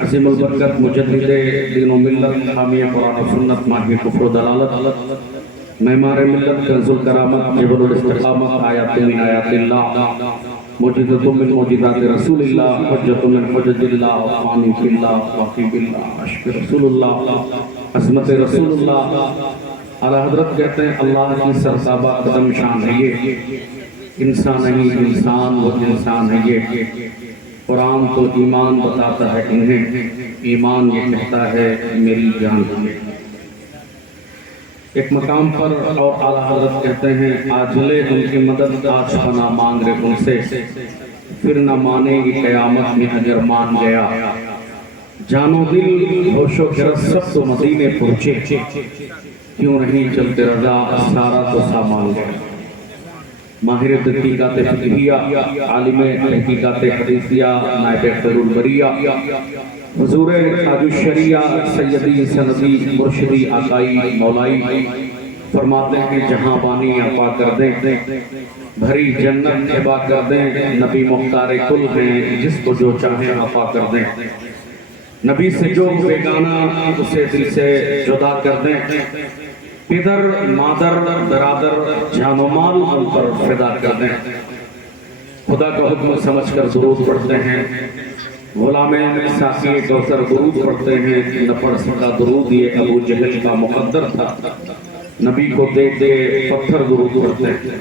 عظیم البرکت مجدد دین و ملت حامی قرآن و سنت ماہی کفر و دلالت معمار ملت کنز الکرامت جبل الاستقامت آیات من آیات اللہ موجزت من موجزات رسول اللہ حجت من حجت اللہ وفانی فی اللہ وقی باللہ عشق رسول اللہ عظمت رسول اللہ اعلیٰ حضرت کہتے ہیں اللہ کی سرسابہ قدم شان ہے یہ انسان نہیں انسان وہ انسان ہے یہ قرآن تو ایمان بتاتا ہے انہیں ایمان یہ کہتا ہے میری جان ہے ایک مقام پر اور اعلیٰ حضرت کہتے ہیں آج لے ان کی مدد آج پناہ مانگ رہے ان سے پھر نہ مانے گی قیامت میں اگر مان گیا جان و دل ہوش و خرد سب تو مدینے پہنچے کیوں نہیں چلتے رضا سارا تو سامان گیا ماہر تحقیقات فقہیہ عالم تحقیقات حدیثیہ نائب خیر البریہ حضور تاج الشریعہ سیدی سندی مرشدی آقائی مولائی فرماتے ہیں جہاں بانی عطا کر دیں بھری جنت عطا کر دیں نبی مختار کل ہیں جس کو جو چاہیں عطا کر دیں نبی سے جو بیگانہ اسے دل سے جدا کر دیں پدر مادر برادر جان و مال ان پر فدا کر دیں خدا کا حکم سمجھ کر درود پڑھتے ہیں غلام ساقی کوثر درود پڑھتے ہیں نہ پڑھ سکا درود یہ ابو جہل کا مقدر تھا نبی کو دیکھ دے پتھر درود پڑھتے ہیں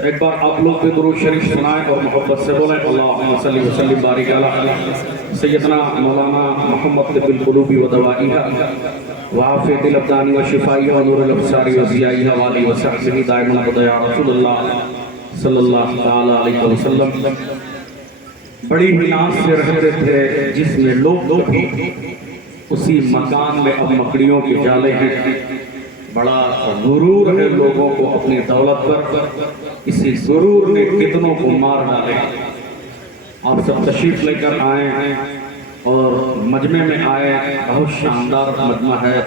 ایک بار آپ لوگ بھی درود شریف سنائیں اور محبت سے بولیں اللہم صلی وسلم بارک علی سیدنا مولانا محمد طب القلوب و دوائیہ وعافیت الابدان و شفائیہ و نور الابصار و ضیائیہ والی و صحبہ دائما قضیہ رسول اللہ صلی اللہ تعالی علیہ وسلم بڑی میناس سے رہتے تھے جس میں لوگ بھی اسی مکان میں اب مکڑیوں کے جالے ہیں بڑا غرور ہے لوگوں کو اپنی دولت پر اسی غرور نے کتنوں کو مار ڈالے آپ سب تشریف لے کر آئے اور مجمع میں آئے بہت شاندار مجمع ہے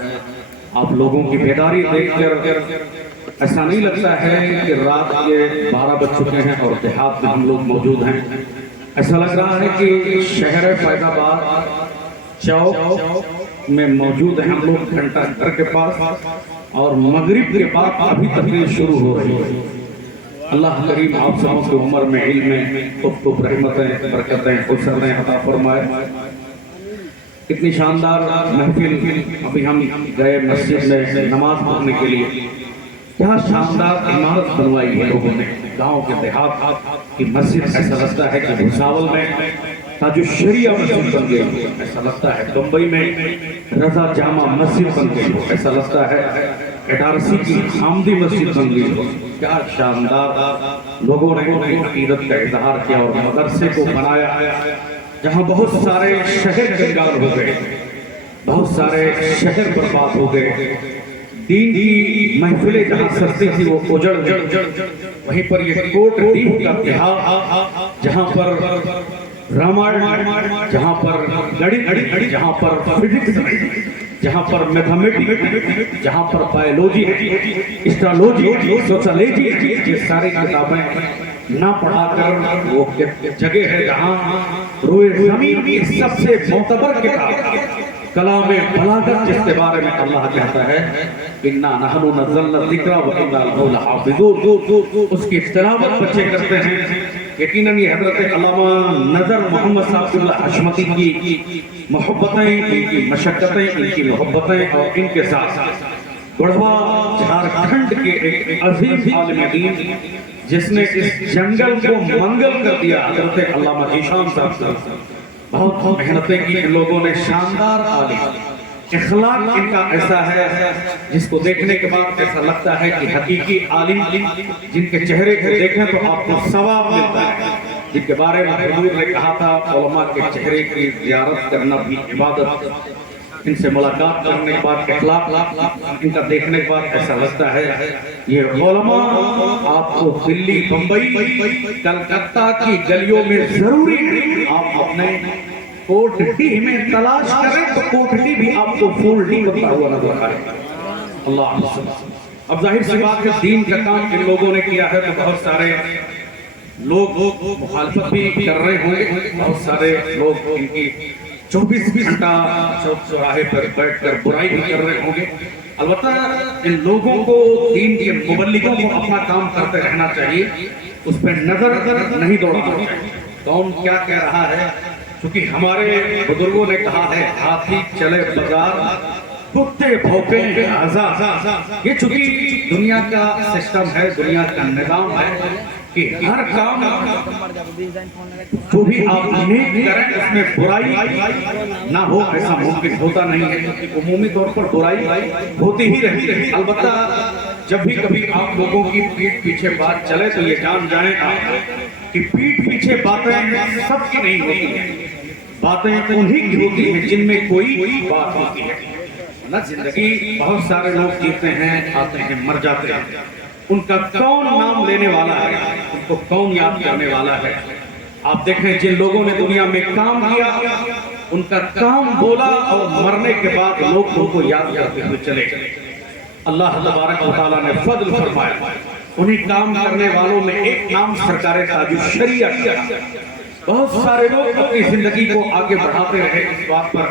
آپ لوگوں کی بیداری دیکھ کر ایسا نہیں لگتا ہے کہ رات کے 12 بج چکے ہیں اور دیہات میں ہم لوگ موجود ہیں ایسا لگ رہا ہے کہ شہر فیض آباد چوک میں موجود ہیں ہم لوگ گھنٹہ گھر کے پاس اور مغرب کے بعد ابھی تقریر شروع ہو رہی ہے اللہ کریم آپ سبوں کی عمر میں علم میں خب رحمتیں برکتیں حسنیں عطا فرمائے اتنی شاندار محفل ابھی ہم گئے مسجد میں نماز پڑھنے کے لیے کیا شاندار عمارت بنوائی ہے لوگوں نے گاؤں کے دیہات کی مسجد ایسا لگتا ہے کہ بھوساول میں تاج الشریعہ مسجد بن گئی ایسا لگتا ہے بمبئی میں رضا جامع مسجد بن گئی ایسا لگتا ہے اٹارسی کی حامدی مسجد بن گئی کیا شاندار لوگوں نے عقیدت کا اظہار کیا اور مدرسے کو بنایا جہاں بہت سارے شہر جنگال ہو گئے بہت سارے شہر برباد ہو گئے دین کی محفلیں جہاں سرتی تھی وہ اجڑ وہیں پر یہ کوٹ دین کا تہوار جہاں پر رامائن جہاں پر گڑی جہاں پر فزکس جہاں پر میتھمیٹکس جہاں پر بایولوجی اسٹرالوجی سوشالوجی یہ ساری کتابیں نہ پڑھا کر وہ جگہ ہے جہاں روئے زمین کی سب سے معتبر کتاب کلام بلاغت جس کے بارے میں اللہ کہتا ہے اِنَّا نَحْنُ نَزَّلْنَا الذِّكْرَ وَإِنَّا لَهُ لَحَافِظُونَ اس کی تلاوت بچے کرتے ہیں یقیناً یہ حضرت علامہ نظر محمد صاحب اللہ حشمتی کی محبتیں ان کی مشقتیں ان کی محبتیں اور ان کے ساتھ بڑھوا جھارکھنڈ کے ایک عظیم عالم دین جس نے اس جنگل کو منگل کر دیا حضرت علامہ ذیشان صاحب بہت محنتیں کی ان لوگوں نے شاندار عالم اخلاق ان کا ایسا ہے جس کو دیکھنے کے بعد ایسا لگتا ہے کہ حقیقی عالم جن کے چہرے کو دیکھیں تو آپ کو ثواب ملتا ہے جن کے بارے میں حضور نے کہا تھا علماء کے چہرے کی زیارت کرنا بھی عبادت ان سے ملاقات کرنے کے بعد اخلاق ان کا دیکھنے کے بعد ایسا لگتا ہے یہ علماء آپ کو دلی بمبئی کلکتہ کی گلیوں میں ضروری آپ اپنے کوٹ ڈی میں تلاش کریں تو کوٹ ڈی بھی آپ کو فول ڈی بنتا ہوا نظر آئے اللہ اب ظاہر سی بات ہے دین کا کام ان لوگوں نے کیا ہے تو بہت سارے لوگ مخالفت بھی کر رہے ہوں گے بہت سارے لوگ ان کی 24 घंटा चौक चौराहे पर बैठकर बुराई भी कर रहे होंगे। अलबत्ता इन लोगों को, दीन के मुबल्लिगों को अपना काम करते रहना चाहिए, उस पर नजर नहीं दौड़ाना चाहिए कौन क्या कह रहा है। क्योंकि हमारे बुजुर्गों ने कहा है, हाथी चले बाजार कुत्ते भौंके आजाद। ये चूंकि दुनिया का सिस्टम है, दुनिया का निजाम है कि हर काम जो भी आप नेक करें उसमें बुराई ना हो, ऐसा मुमकिन होता नहीं है, क्योंकि उमूमी तौर पर बुराई होती ही रहती है। अलबत्ता जब भी कभी आप लोगों की पीठ पीछे बात चले तो ये जान जाएं कि पीठ पीछे बातें सबकी नहीं होती हैं, बातें उन्हीं की होती हैं जिनमें कोई बात होती है ना। जिंदगी बहुत सारे लोग जीते हैं, आते हैं, मर जाते हैं, उनका कौन नाम लेने वाला है, उनको कौन याद करने वाला है। आप देखें जिन लोगों ने दुनिया में काम किया, उनका काम बोला और मरने के बाद लोग उनको याद करते हुए चले। अल्लाह तबारक व तआला ने फضل फरमाया, उन्हीं काम करने वालों में एक नाम सरकार ताजुल शरीयत किया। बहुत सारे लोग अपनी जिंदगी को आगे बढ़ाते रहे इस बात पर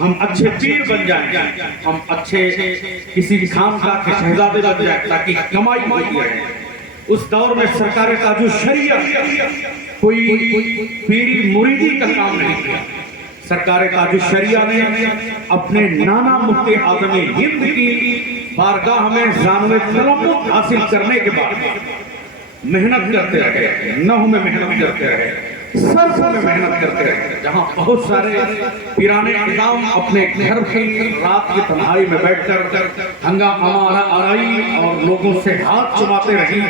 हम अच्छे पीर बन जाएं, हम अच्छे किसी खानका के शहजादे बन जाएं ताकि कमाई होती रहे। उस दौर में सरकार ताजुल शरीयत कोई पीरी मुरीदी का काम नहीं किया। सरकार ताजुल शरीयत ने अपने नाना मुफ्ती आज़म हिंद की बारगाह में ज़ानवे तलम्मुत हासिल करने के बाद मेहनत करते रहे, नहू में मेहनत करते रहे, सर्फ में मेहनत करते रहे। जहां बहुत सारे पिराने निजाम अपने घर की रात की तन्हाई में बैठकर हंगामा आराई और लोगों से हाथ चुमाते रही,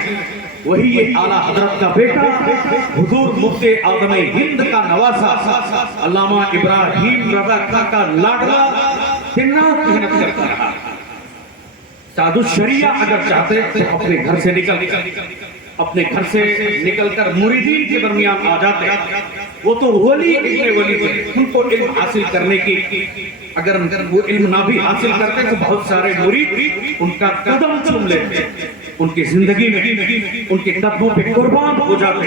वही ये आला हजरत का बेटा हुजूर मुफ्ती आज़म हिंद का नवासा अल्लामा इब्राहिम रज़ा खां का लाडला दिन रात मेहनत करता रहा। ताजुल शरीयत अगर चाहते तो अपने घर से निकलकर मुरीदीन के दरमियान आ जाते। वो तो वली इतने वली थे, उनको इल्म हासिल करने की अगर वो इल्म ना भी हासिल करते तो बहुत सारे मुरीद उनका कदम चूम लेते, उनकी जिंदगी में उनके कदमों पे कुर्बान हो जाते।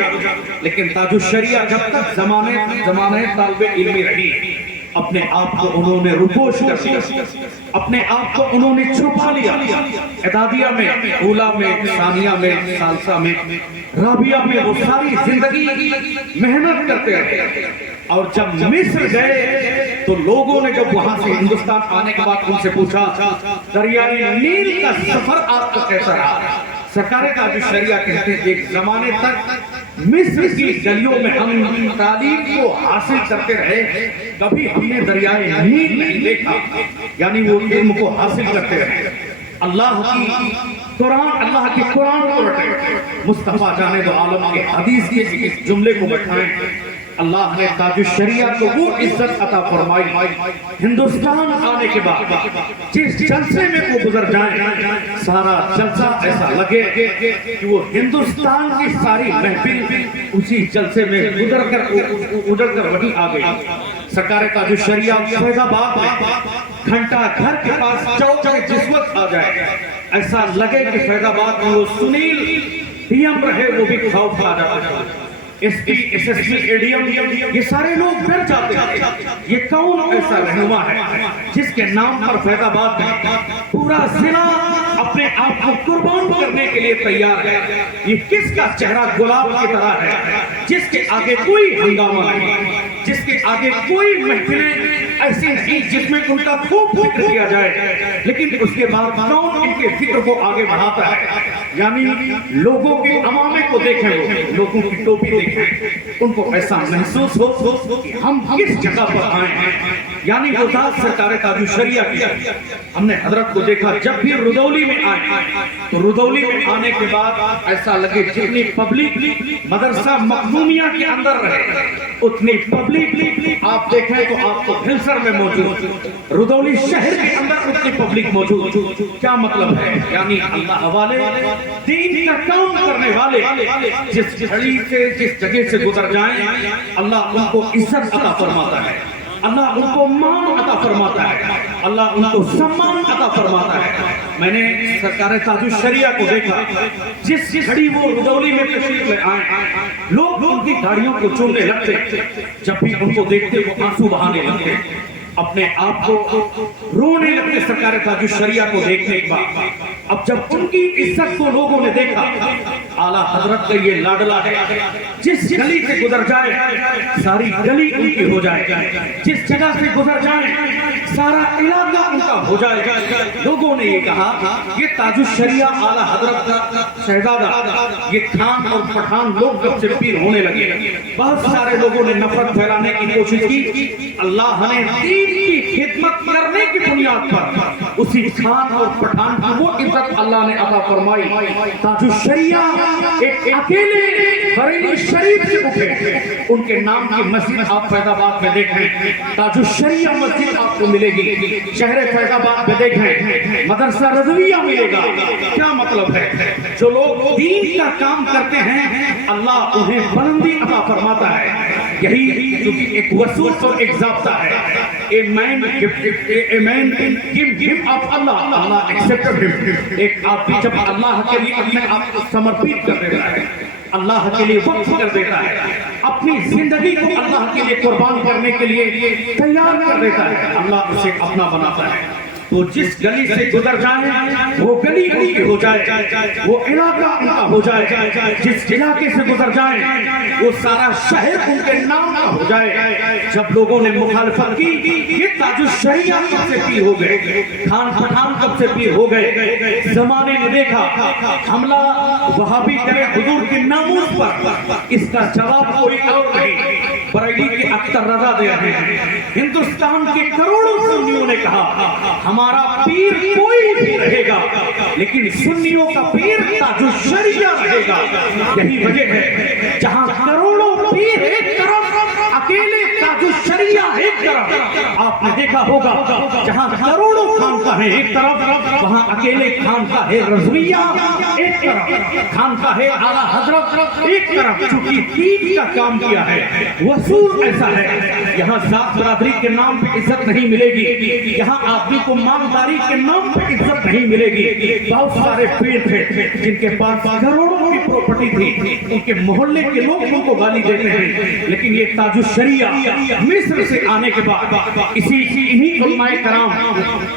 लेकिन ताजुल शरीयत जब तक जमाने तालिबे इल्मी रही, अपने आप को उन्होंने रुपोश कर दिया, अपने आप को उन्होंने छुपा लिया। एदादिया में, ऊला में, सानिया में, सालसा में, राबिया में वो सारी जिंदगी मेहनत करते रहे। और जब मिस्र गए तो लोगों ने जब वहां से हिंदुस्तान आने के बाद उनसे पूछा, दरियाए नील का सफर आपका कैसा रहा? सरकार ताजुल शरीयत कहते हैं एक जमाने तक मिस्र की गलियों में हम तालीम को हासिल करते रहे, कभी हमने दरियाए नील नहीं देखा, यानी वो इल्म को हासिल करते रहे। अल्लाह के कुरान को रटे, मुस्तफा जाने दो आलम के हदीस के इस जुमले को बैठाएं। अल्लाह ने ताजुल शरीयत को वो इज्जत अता फरमाई, हिंदुस्तान आने के बाद जिस जलसे में वो गुजर जाए, सारा जलसा ऐसा लगे कि वो हिंदुस्तान की सारी महफिल उसी जलसे में गुजर कर वहीं आ गई। सरकार ताजुल शरीयत फैजाबाद में घंटा घर के पास चौक में जिस वक्त आ जाए, ऐसा लगे कि फैजाबाद में वो सुनील डीएम रहे, वो भी खौफ आ जाता। एसपी, एसएसपी, एडीएम, ये सारे लोग डर जाते हैं। ये कौन ऐसा रहनुमा है जिसके नाम पर फैजाबाद में पूरा जिला अपने आप को कुर्बान करने के लिए तैयार है? ये किसका चेहरा गुलाब की तरह है जिसके आगे कोई हंगामा नहीं, जिसके आगे कोई महफिलें ऐसी नहीं जिसमें उनका खूब जिक्र किया जाए, लेकिन उसके बाद कौन इनके जिक्र को आगे बढ़ाता है? यानी लोगों के अमामे को देखें, लोगों की टोपी देखें, उनको ऐसा महसूस हो कि हम किस जगह पर आए हैं। यानी वो ज़ात सरकार ताजुल शरीयत। हमने हजरत को देखा जब भी रुदौली में आए तो रुदौली में आने के बाद ऐसा लगे जितनी पब्लिक मदरसा मखदूमिया के अंदर रहे, उतनी पब्लिक आप देखें तो आपको हिलसर में मौजूद, रुदौली शहर के अंदर उतनी पब्लिक मौजूद। क्या मतलब है? यानी अल्लाह वाले, दीन का काम करने वाले जिस घड़ी से जिस जगह से गुजर जाएं, अल्लाह उनको इज्जत अता फरमाता है, अल्लाह उनको मान अता फरमाता है। اللہ ان کو सम्मान अता फरमाता है। मैंने सरकार ताजुल शरिया को देखा, जिस घड़ी वो रुदौली में तशरीफ ले आए, लोग उनकी गाड़ियों को चूमने लगते, जब भी उनको देखते वो आंसू बहाने लगते, अपने आप को रोने लगते सरकार ताजुल शरिया को देखने के बाद। अब जब उनकी इज्जत को लोगों ने देखा, आला हजरत का ये लाडला है, जिस गली से गुजर जाए सारी गली उनकी हो जाए, जिस जगह से गुजर जाए सारा इलाका उनका हो जाए। लोगों ने ये कहा ये ताजुल शरिया आला हजरत का शहजादा, ये खान और पठान लोग जब से पीर होने लगे, बहुत सारे लोगों ने नफरत फैलाने की कोशिश की। अल्लाह ने दीन की खिदमत करने की बुनियाद पर उसी खान और पठान की वो इज्जत अल्लाह ने अता फरमाई। ताजुल शरिया एक अकेले बरेली शरीफ से उठे, उनके नाम की मस्जिद आप फैजाबाद में देखें, ताजुल शरिया मस्जिद आपको मिलेगी। शहर फैजाबाद में देखें मदरसा रज़विया मिलेगा। क्या मतलब है, जो लोग दीन का काम करते हैं अल्लाह उन्हें बुलंदी अता फरमाता है। यही जो एक वसूल और एक ज़ाब्ता है, a man give of Allah, Allah accepted him। एक आदमी जब अल्लाह के लिए अपने आप को समर्पित कर देता है, अल्लाह के लिए वक्फ कर देता है, अपनी जिंदगी को अल्लाह के लिए कुर्बान करने के लिए तैयार कर देता है, अल्लाह उसे अपना बनाता है। तो जिस गली से गुजर जाए वो गली उनकी हो जाए, वो इलाका उनका हो जाए, जिस इलाके से गुजर जाए वो सारा शहर उनके नाम का हो जाए। जब लोगों ने मुखालफत की, ये ताजुल शरिया कब से पीर हो गए, खान पठान कब से पीर हो गए, जमाने ने देखा हमला वहाबी करे हुजूर के नामूस पर, इसका जवाब कोई और नहीं, बरेली के अख्तर रजा दे रहे हैं। हिंदुस्तान के करोड़ों सुन्नियों ने कहा हमारा पीर कोई भी रहेगा, लेकिन सुन्नियों का पीर ताजुल शरिया रहेगा। यही वजह है जहां करोड़ों पीर एक तरफ, अकेले ताजुल शरिया एक तरफ। आपने देखा होगा जहां करोड़ों खानका है एक तरफ, वहां अकेले खानका है रज़विया एक तरफ, खानका है आला हजरत एक तरफ। चूंकि दीन का काम किया है, वसूल ऐसा है, यहाँ जात बरादरी के नाम पे इज्जत नहीं मिलेगी, यहाँ आदमी को मालदारी के नाम पे इज्जत नहीं मिलेगी। बहुत सारे पीर थे जिनके पास करोड़ों की प्रॉपर्टी थी, उनके मोहल्ले के लोग उनको गाली देते हैं, लेकिन ये ताजुल शरिया मिस्र से आने के बाद इन्हीं उलमाए कराम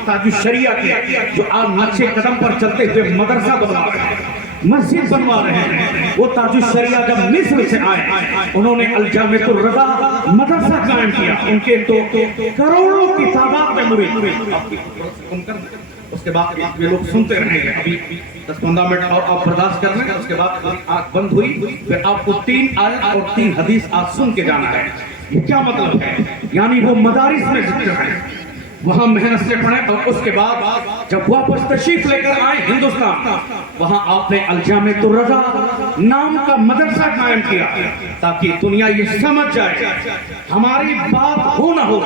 ताजुल शरिया के जो आज नक्शे कदम पर चलते हुए मदरसा बनवा रहे हैं, मस्जिद बनवा रहे हैं, वो ताजुल शरिया जब मिस्र से आए उन्होंने अल जामिअतुर रज़ा मदरसा कायम किया। उनके तो करोड़ों की तादाद में मुरीद, उसके बाद ये लोग सुनते रहेंगे, अभी 10-15 मिनट और आप बर्दाश्त कर लें, उसके बाद आंख बंद हुई, फिर आपको 3 आयत और 3 हदीस आज सुन के जाना है। ये क्या मतलब है, यानी वो मदारिस में जिक्र है, वहां मेहनत से पढ़े, और उसके बाद जब वापस तशरीफ लेकर आए हिंदुस्तान, वहां आपने अल जामिअतुर रज़ा नाम का मदरसा कायम किया, ताकि दुनिया ये समझ जाए हमारी बात हो ना हो।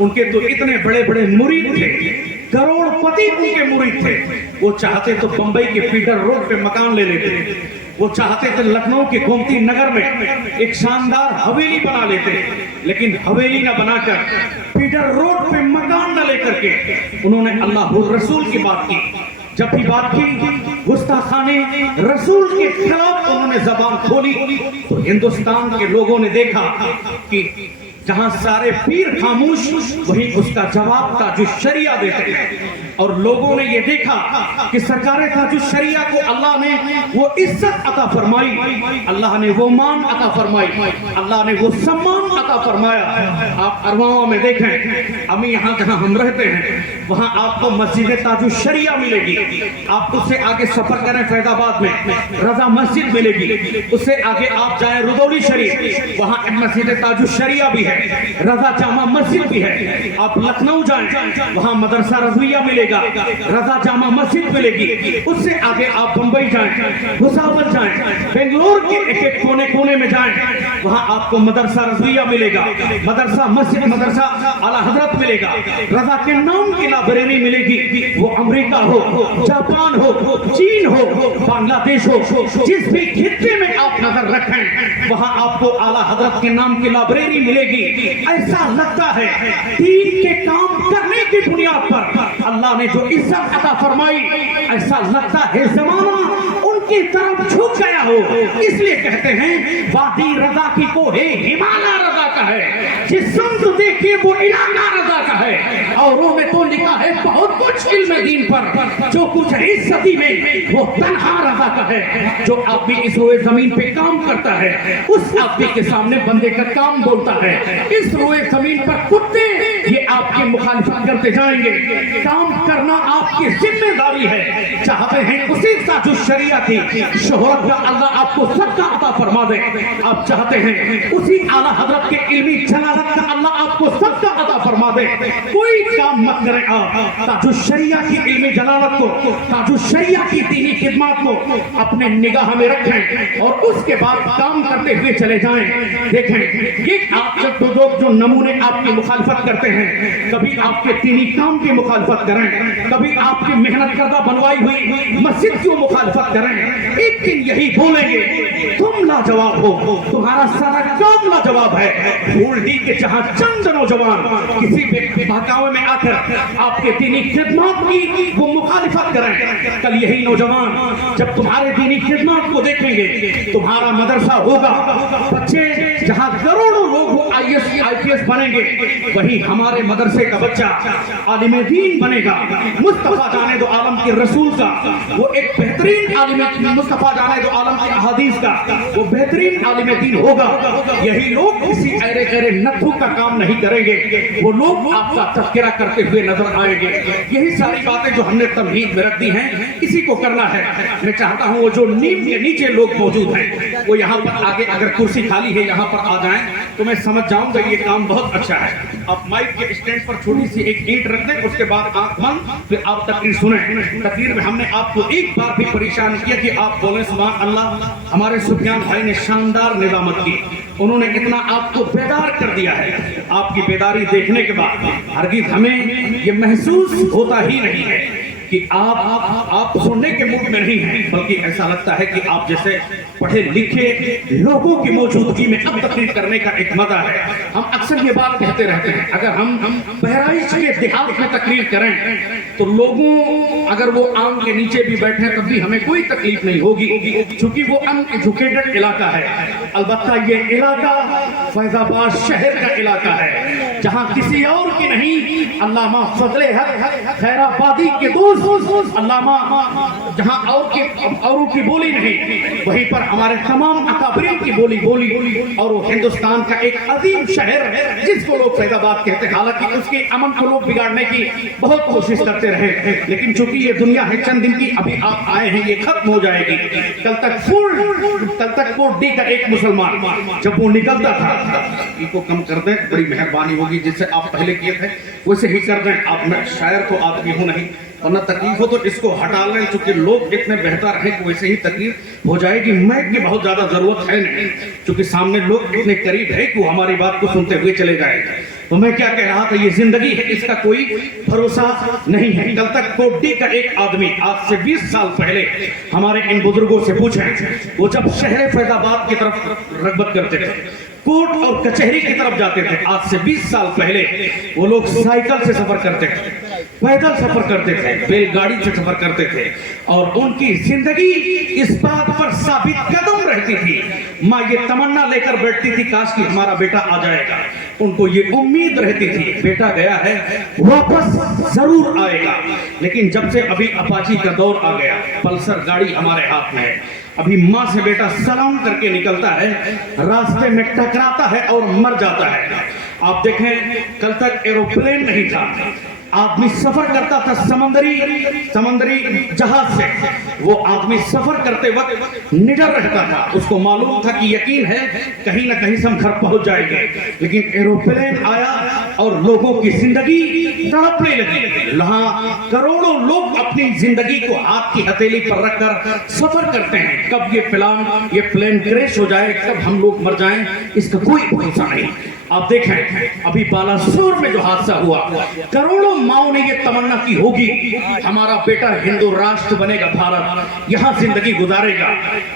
उनके तो इतने बड़े बड़े मुरीद थे, करोड़पति उनके मुरीद थे, वो चाहते तो बंबई के पीटर रोड पे मकान ले लेते, वो चाहते थे लखनऊ के गोमती नगर में एक शानदार हवेली बना लेते, लेकिन हवेली न बनाकर पीटर रोड पे मकान न लेकर के उन्होंने अल्लाह रसूल की बात की। जब भी बात की गुस्ताखाने रसूल के खिलाफ उन्होंने जबान खोली, तो हिंदुस्तान के लोगों ने देखा कि जहां सारे पीर खामोश, वहीं उसका जवाब ताजुल शरिया देते हैं। और लोगों ने ये देखा कि सरकार ताजुल शरिया को अल्लाह ने वो इज्जत अता फरमाई, अल्लाह ने वो मान अता फरमाई, अल्लाह ने वो सम्मान अता फरमाया। आप अरवावा में देखें, अभी यहाँ जहाँ हम रहते हैं वहाँ आपको मस्जिद ताजुल शरिया मिलेगी। आप उससे आगे सफर करें फैजाबाद में रजा मस्जिद मिलेगी, उससे आगे आप जाएं रुदौली शरीफ, वहाँ मस्जिद ताजुल शरिया भी है, रजा जामा मस्जिद भी है। आप लखनऊ जाएं, वहाँ मदरसा रज़विया मिलेगा, रजा जामा मस्जिद मिलेगी। उससे आगे आप बंबई जाएं, भुसावल जाएं, बेंगलोर के एक एक कोने कोने में जाएं, वहाँ आपको मदरसा रज़विया ملے گا, مدرسہ مسجد مدرسہ اعلیٰ حضرت ملے گا, رضا کے نام کی لائبریری ملے گی, وہ امریکہ ہو, جاپان ہو, چین ہو, بنگلہ دیش ہو, جس بھی خطے میں آپ نظر رکھیں وہاں آپ کو اعلیٰ حضرت کے نام کی لائبریری ملے گی. ایسا لگتا ہے دین کے کام کرنے کی بنیاد پر اللہ نے جو عزت عطا فرمائی, ایسا لگتا ہے زمانہ ان کی طرف جھک گیا ہو. اس لیے کہتے ہیں وادی رضا کی کوہ ہمالیہ رضا کا ہے, جس سمت دیکھیے وہ علاقہ رضا کا ہے. اوروں میں تو لکھا ہے بہت کچھ علم دین پر, جو کچھ ہے اس صدی میں وہ تنہا رضا کا ہے. جو آدمی اس روئے زمین پہ کام کرتا ہے اس آدمی کے سامنے بندے کا کام بولتا ہے. اس روئے زمین پر کتے یہ آپ کی مخالفت کرتے جائیں گے. کام کرنا آپ کی ذمہ داری ہے. چاہتے ہیں اسی ساجو شریعہ کی شہرت کا اللہ آپ کو سب کا عطا فرما دے, آپ چاہتے ہیں اسی اعلیٰ حضرت کے علمی جلالت کا اللہ آپ کو سب کا عطا فرما دے. کوئی کام مت کریں آپ, تاجو شریعہ کی علمی جلالت کو, تاجو شریعہ کی دینی خدمات کو اپنے نگاہ میں رکھیں اور اس کے بعد کام کرتے ہوئے چلے جائیں. دیکھیں یہ آپ جو نمونے آپ کی مخالفت کرتے ہیں, کبھی آپ کے دینی کام کی مخالفت کریں, کبھی آپ کی محنت کردہ بنوائی ہوئی مسجد کی مخالفت کریں, ایک دن یہی بولیں گے تم لاجواب ہو, تمہارا سارا کام لاجواب ہے. پھولڈی کے جہاں چند نوجوان کسی بہکاوے میں آ کر آپ کے دینی خدمات کی وہ مخالفت کریں, کل یہی نوجوان جب تمہارے دینی خدمات کو دیکھیں گے, تمہارا مدرسہ ہوگا, بچے جہاں کروڑوں لوگ وہ IAS بنیں گے, وہی ہمارے مدرسے کا بچہ عالم دین بنے گا. مصطفیٰ جانے دو عالم کے رسول کا وہ ایک بہترین عالم, مصطفیٰ جانے دو عالم کے احادیث کا وہ بہترین عالم دین ہوگا. یہی لوگ کسی ایرے ایرے نتھو کا کام نہیں کریں گے, وہ لوگ آپ کا تذکرہ کرتے ہوئے نظر آئیں گے. یہی ساری باتیں جو ہم نے تمہید میں رکھ دی ہیں اسی کو کرنا ہے. میں چاہتا ہوں وہ جو نیم کے نیچے لوگ موجود ہیں وہ یہاں پر آگے, اگر کرسی خالی ہے یہاں پر آ جائیں تو میں سمجھ جاؤں گا یہ کام بہت اچھا ہے. آپ مائک کے اسٹینڈ پر چھوٹی سی ایک اینٹ رکھ دیں, اس کے بعد آنکھ بند, پھر آپ تقریر سنیں. تقریر میں ہم نے آپ کو ایک بار بھی پریشان کیا کہ آپ بولیں سبحان اللہ. ہمارے سفیان بھائی نے شاندار نظامت کی, انہوں نے اتنا آپ کو بیدار کر دیا ہے. آپ کی بیداری دیکھنے کے بعد ہرگز ہمیں یہ محسوس ہوتا ہی نہیں ہے کہ آپ سننے کے موڈ میں نہیں ہیں, بلکہ ایسا لگتا ہے کہ آپ جیسے پڑھے لکھے لوگوں کی موجودگی میں اب تقریر کرنے کا ایک مزہ ہے. ہم اکثر یہ بات کہتے رہتے ہیں اگر ہم بہرائچ کے دیہات میں تقریر کریں تو لوگوں اگر وہ آم کے نیچے بھی بیٹھے تب بھی ہمیں کوئی تکلیف نہیں ہوگی, چونکہ وہ ان ایجوکیٹڈ علاقہ ہے. البتہ یہ علاقہ فیض آباد شہر کا علاقہ ہے جہاں کسی اور کی نہیں, علامہ فضل حق خیر آبادی کے دوست علامہ, جہاں اوروں کی بولی نہیں وہیں پر ہمارے تمام اکابرین کی بولی, اور وہ ہندوستان کا ایک عظیم شہر ہے جس کو لوگ فیض آباد کہتے ہیں. حالانکہ اس کے امن کو لوگ بگاڑنے کی بہت کوشش کرتے رہے, لیکن چونکہ یہ دنیا ہے چند دن کی, ابھی آپ آئے ہیں یہ ختم ہو جائے گی. کل تک فورٹ ڈی کا ایک مسلمان جب وہ نکلتا تھا, ان کو کم کر دیں بڑی مہربانی ہوگی, جس سے آپ پہلے کیے تھے ویسے ہی کر دیں. آپ میں شاعر تو آدمی ہوں نہیں, اور نہ تکلیف ہو تو اس کو ہٹا لیں, چونکہ لوگ اتنے بہتر ہیں کہ ویسے ہی تکلیف ہو جائے گی. مائک کی بہت زیادہ ضرورت ہے نہیں, چونکہ سامنے لوگ اتنے قریب ہے کہ وہ ہماری بات کو سنتے ہوئے چلے جائیں گے. تو میں کیا کہہ رہا تھا, یہ زندگی ہے, اس کا کوئی بھروسہ نہیں ہے. کل تک کوٹی کا ایک آدمی آج سے 20 سال پہلے ہمارے ان بزرگوں سے پوچھیں, وہ جب شہر فیض آباد کی طرف رغبت کرتے تھے, کورٹ اور کچہری کی طرف جاتے تھے, آج سے 20 سال پہلے وہ لوگ سائیکل سے سفر کرتے تھے, پیدل سفر کرتے تھے, بیل گاڑی سے سفر کرتے تھے, اور ان کی زندگی اس بات پر ثابت قدم رہتی تھی. ماں یہ تمنا لے کر بیٹھتی تھی کاش کہ ہمارا بیٹا آ جائے گا. ان کو یہ امید رہتی تھی بیٹا گیا ہے واپس ضرور آئے گا. لیکن جب سے ابھی اپاچی کا دور آ گیا, پلسر گاڑی ہمارے ہاتھ میں ہے, ابھی ماں سے بیٹا سلام کر کے نکلتا ہے, راستے میں ٹکراتا ہے اور مر جاتا ہے. آپ دیکھیں کل تک ایروپلین نہیں تھا, آدمی سفر کرتا تھا سمندری جہاز سے. وہ آدمی سفر کرتے وقت نڈر رہتا تھا, اس کو معلوم تھا کہ یقین ہے کہیں نہ کہیں سے ہم گھر پہنچ جائیں گے. لیکن ایروپلین آیا اور لوگوں کی زندگی تڑپنے لگی. یہاں کروڑوں لوگ اپنی زندگی کو ہاتھ کی ہتھیلی پر رکھ کر سفر کرتے ہیں, کب یہ پلین کریش ہو جائے, کب ہم لوگ مر جائیں, اس کا کوئی بھروسہ نہیں. आप देखें अभी बालासोर में जो हादसा हुआ, करोड़ों माओं ने ये तमन्ना की होगी हमारा बेटा हिंदू राष्ट्र बनेगा, भारत यहाँ जिंदगी गुजारेगा।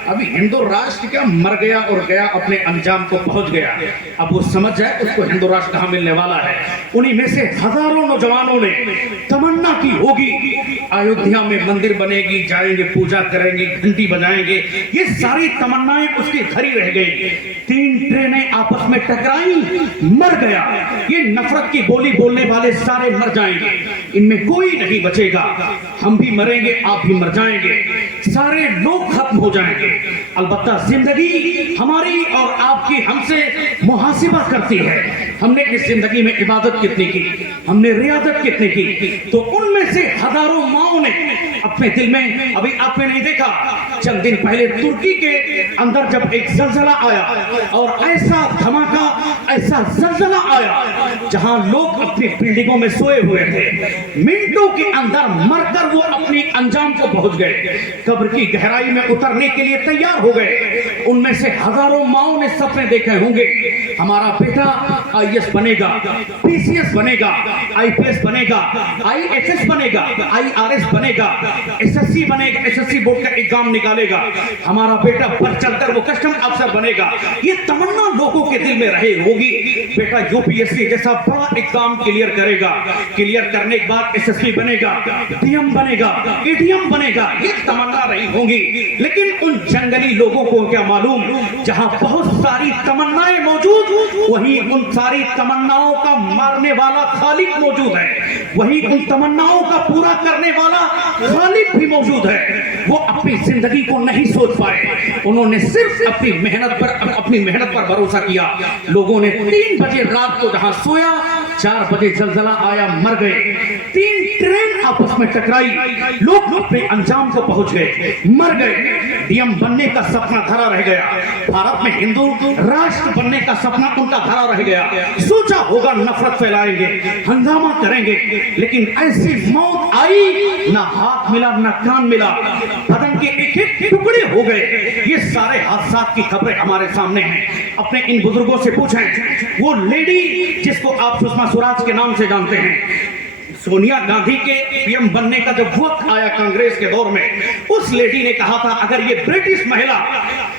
अभी हिंदू राष्ट्र क्या, मर गया और गया, अपने अंजाम को पहुंच गया। अब वो समझ जाए उसको हिंदू राष्ट्र कहाँ मिलने वाला है। उन्हीं में से हजारों नौजवानों ने तमन्ना की होगी अयोध्या में मंदिर बनेगी, जाएंगे पूजा करेंगे, घंटी बजाएंगे, ये सारी तमन्नाएं उसकी घर ही रह गई। 3 ट्रेनें आपस में टकराई, मर गया। ये नफरत की बोली बोलने वाले सारे मर जाएंगे, इनमें कोई नहीं बचेगा। हम भी मरेंगे, आप भी मर जाएंगे, सारे लोग खत्म हो जाएंगे। अलबत्ता जिंदगी हमारी और आपकी हमसे मुहासिबा करती है। हमने इस जिंदगी में इबादत कितनी की, हमने रियादत कितनी की। तो उनमें से हजारों माओं ने अपने दिल में, अभी आपने नहीं देखा चंद दिन पहले तुर्की के अंदर जब एक जलजला आया और ऐसा धमाका, ऐसा जलजला आया जहां लोग अपनी बिल्डिंगों में सोए हुए थे, मिनटों के अंदर मरकर वो अपनी अंजाम को पहुंच गए, कब्र की गहराई में उतरने के लिए तैयार हो गए। उनमें से हजारों माओं ने सपने देखे होंगे हमारा बेटा आईएएस बनेगा, पीसीएस बनेगा, आईपीएस बनेगा, आईएफएस बनेगा, आईआरएस बनेगा, एसएससी बनेगा, एसएससी बोर्ड का एग्जाम निकालेगा, हमारा बेटा पर चलकर वो कस्टम अफसर बनेगा। ये तमन्ना लोगों के दिल में रहे होगी। बेटा यूपीएससी जैसा बड़ा एग्जाम क्लियर करेगा, क्लियर करने के बाद एसएसपी बनेगा, डीएम बनेगा, एडीएम बनेगा, ये तमन्ना रही होंगी। लेकिन उन जंगली लोगों को क्या मालूम, जहां बहुत सारी तमन्नाएं मौजूद, वहीं उन सारी तमन्नाओं का मारने वाला खालिक मौजूद है, वहीं उन तमन्नाओं का पूरा करने वाला खालिक भी मौजूद है। वो अपनी जिंदगी को नहीं सोच पाए, उन्होंने सिर्फ अपनी मेहनत पर भरोसा किया। लोगों ने 3 बजे रात को जहां सोया, 4 बजे जलजला आया, मर गए। 3 ट्रेन आपस में टकराई, लोग अपने अंजाम को पहुंच गए, मर गए। डीएम बनने का सपना धरा रह गया, भारत में हिंदू राष्ट्र बनने का सपना उनका धरा रह गया। सोचा होगा नफरत फैलाएंगे, हंगामा करेंगे, लेकिन ऐसी मौत आई, ना हाथ मिला ना कान मिला, बदन के एक-एक टुकड़े हो गए। ये सारे हादसा की खबरें हमारे सामने हैं। अपने इन बुजुर्गों से पूछें, वो लेडी जिसको आप सुषमा स्वराज के नाम से जानते हैं, सोनिया गांधी के पीएम बनने का जब वक्त आया कांग्रेस के दौर में, उस लेडी ने कहा था अगर ये ब्रिटिश महिला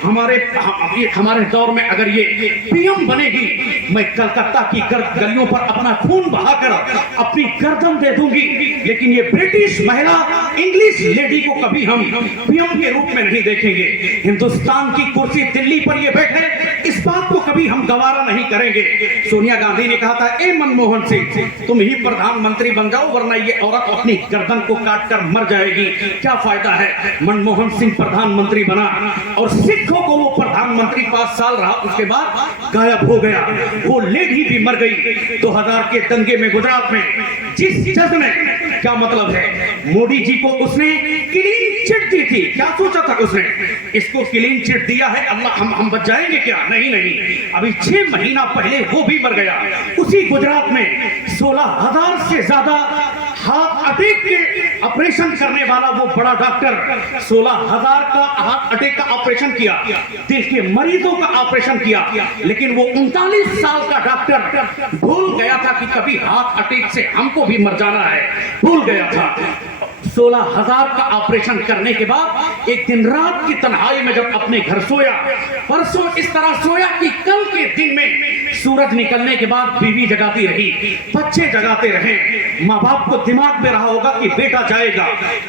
हमारे दौर में अगर ये पीएम बनेगी, मैं कलकत्ता की गलियों पर अपना खून बहाकर अपनी गर्दन दे दूंगी। लेकिन ये ब्रिटिश महिला, इंग्लिश लेडी को कभी हम पीएम के रूप में नहीं देखेंगे। हिंदुस्तान की कुर्सी दिल्ली पर ये बैठे, इस बात को कभी हम गवारा नहीं करेंगे। सोनिया गांधी ने कहा था, ए मनमोहन सिंह, तुम ही प्रधानमंत्री बन जाओ, वरना ये औरत अपनी गर्दन को काटकर मर जाएगी, क्या फायदा है। मनमोहन सिंह प्रधानमंत्री बना और सिखों को वो प्रधानमंत्री 5 साल रहा, उसके बाद गायब हो गया। वो लेडी भी मर गई 2000 के दंगे में गुजरात में। जिस जज ने, क्या मतलब है, मोदी जी को उसने क्लीन चिट दी थी, क्या सोचा था उसने, इसको क्लीन चिट दिया है, अल्लाह हम बच जाएंगे क्या? नहीं, अभी 6 महीना पहले वो भी मर गया। उसी गुजरात में 16,000 से ज्यादा हार्ट अटैक के ऑपरेशन करने वाला वो बड़ा डॉक्टर 16,000 का हार्ट अटैक का ऑपरेशन किया, दिल के मरीजों का ऑपरेशन किया। लेकिन वो 39 साल का डॉक्टर भूल गया था कि कभी हार्ट अटैक से हमको भी मर जाना है, भूल गया था। 16,000 का ऑपरेशन करने के बाद एक दिन रात की तन्हाई में जब अपने घर सोया, परसों इस तरह सोया कि कल के दिन में सूरज निकलने के बाद बीवी जगाती रही, बच्चे जगाते रहे। माँ बाप को दिमाग में रहा होगा कि बेटा जाएगा,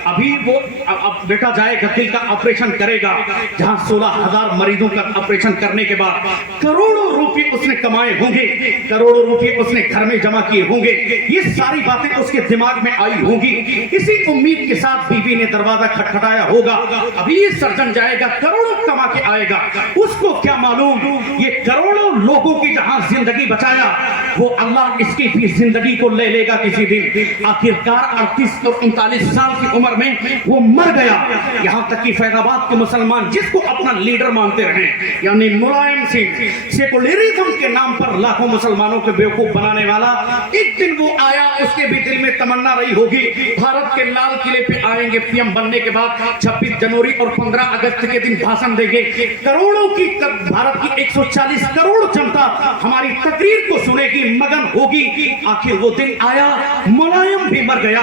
अभी वो अब बेटा जाएगा, दिल का ऑपरेशन करेगा, जहां 16,000 मरीजों का ऑपरेशन करने के बाद करोड़ों रुपए उसने कमाए होंगे, करोड़ों रुपए उसने घर में जमा किए होंगे। ये सारी बातें उसके दिमाग में आई होंगी। इसी उम्मीद के साथ बीवी ने दरवाजा खटखटाया होगा, अभी ये सर्जन जाएगा, करोड़ों कमा के आएगा। उसको क्या मालूम, ये करोड़ों लोगों की जहां जिंदगी बचाया, वो अल्लाह इसकी भी जिंदगी को ले लेगा किसी दिन। आखिरकार 38 और 39 साल की उम्र में वो मर गया। यहां तक कि फैजाबाद के मुसलमान जिसको अपना लीडर मानते रहे, यानी मुलायम सिंह, सेकुलरिज्म के नाम पर लाखों मुसलमानों को बेवकूफ बनाने वाला, एक दिन वो आया, उसके भी दिल में तमन्ना रही होगी, भारत के लाल किले पे आएंगे पीएम बनने के बाद, 26 जनवरी और 15 अगस्त के दिन भाषण देंगे। करोड़ों की भारत की 140 करोड़ जनता हमारी तकरीर को सुनेगी, मगन होगी। आखिर वो दिन आया, मुलायम भी मर गया,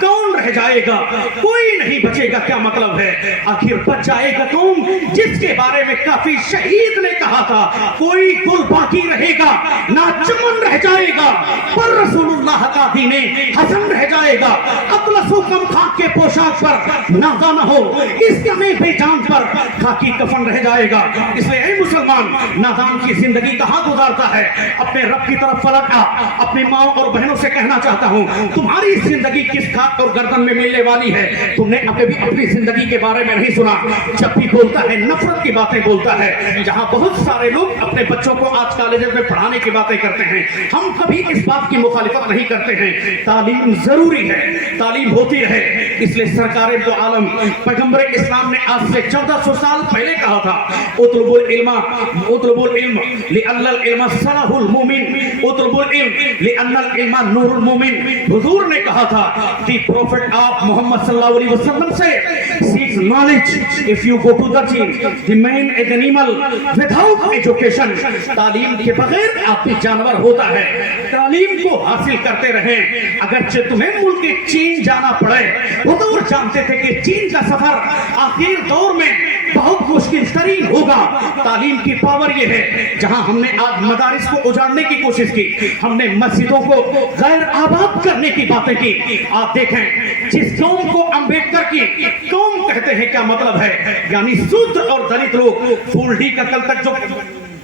कौन रह जाएगा? कोई नहीं बचेगा। क्या मतलब है? आखिर बच जाएगा कौन जिसके बारे में काफी शहीद ने कहा था, कोई गुल बाकी रहेगा ना चमन रह जाएगा, पर रसूलुल्लाह का दीने हसन रह जाएगा। अतलसु कम खाक के पोशाक पर नाज़ा न हो, इसके में बेजान पर खाकी कफन रह जाएगा। इसलिए ऐ मुसलमान, नादान की जिंदगी कहाँ गुजारता है? अपने रब की तरफ पलट आ। अपनी माँ और बहनों से कहना चाहता हूँ, तुम्हारी जिंदगी किस खाक और गर्दन में मिलने वाली है, तुमने अभी भी अपनी जिंदगी के बारे में नहीं सुना। जब भी बोलता है नफरत की बातें बोलता है। जहां बहुत सारे लोग अपने बच्चों को आज कॉलेज में पढ़ाने की बातें करते हैं, हम कभी इस बात की मुखालिफत नहीं करते हैं। तालीम जरूरी है, तालीम होती रहे। इसलिए सरकार दो आलम पैगंबर इस्लाम ने आज से 1400 साल पहले कहा था, उतलबुल इल्म लिअन्नल इल्म सलाहुल मुमिन, उतलबुल इल्म लिअन्नल इल्म नूरुल मुमिन। हुजूर ने कहा था, द प्रॉफिट ऑफ मोहम्मद सल्लल्लाहु अलैहि वसल्लम से seek knowledge if you go to the gym, remain an animal without education। तालीम के बगैर आपकी जानवर होता है। तालीम को हासिल करते रहें। अगरचे तुम्हें मुल्क चीन जाना पड़े, हुजूर जानते थे कि चीन का सफर आखिर दौर में बहुत मुश्किल तरीन होगा। तालीम की पावर ये है, जहां हमने आज मदारिस को उजाड़ने की कोशिश की, हमने मस्जिदों को गैर आबाद करने की बातें की। आप देखें, जिस कौम को अम्बेडकर की कौम कहते हैं, क्या मतलब है? यानी शूद्र और दलित लोग, फूलडी का कल तक जो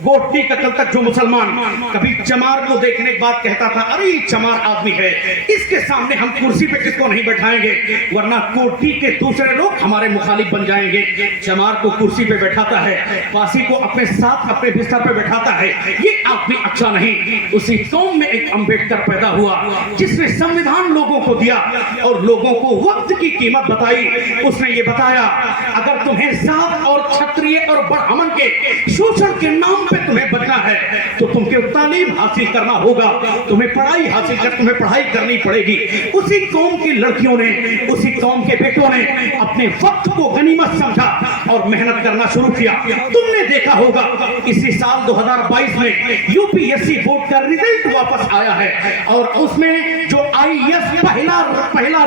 गोटी का कल तक जो मुसलमान कभी चमार को देखने के बाद कहता था, अरे चमार आदमी है, इसके सामने हम कुर्सी पे किसको नहीं बैठाएंगे, वरना कोटी के दूसरे लोग हमारे मुखालिफ बन जाएंगे। चमार को कुर्सी पे बैठाता है, फांसी को अपने साथ अपने बिस्तर पे बैठाता है, ये आदमी अच्छा नहीं। उसी कौम में एक अम्बेडकर पैदा हुआ, जिसने संविधान लोगों को दिया और लोगों को वक्त की कीमत बताई। उसने ये बताया, अगर तुम्हें जात और क्षत्रिय और ब्राह्मण के शोषण के नाम तुम्हें बचना है तो तुमको तालीम हासिल करना होगा, तुम्हें पढ़ाई हासिल कर, तुम्हें पढ़ाई करनी पड़ेगी। उसी कौम की लड़कियों ने, उसी कौम के बेटों ने अपने वक्त को गनीमत समझा और मेहनत करना शुरू किया। तुमने देखा होगा इसी साल 2022 में यूपीएससी बोर्ड का रिजल्ट वापस आया है और उसमें जो आईएएस पहला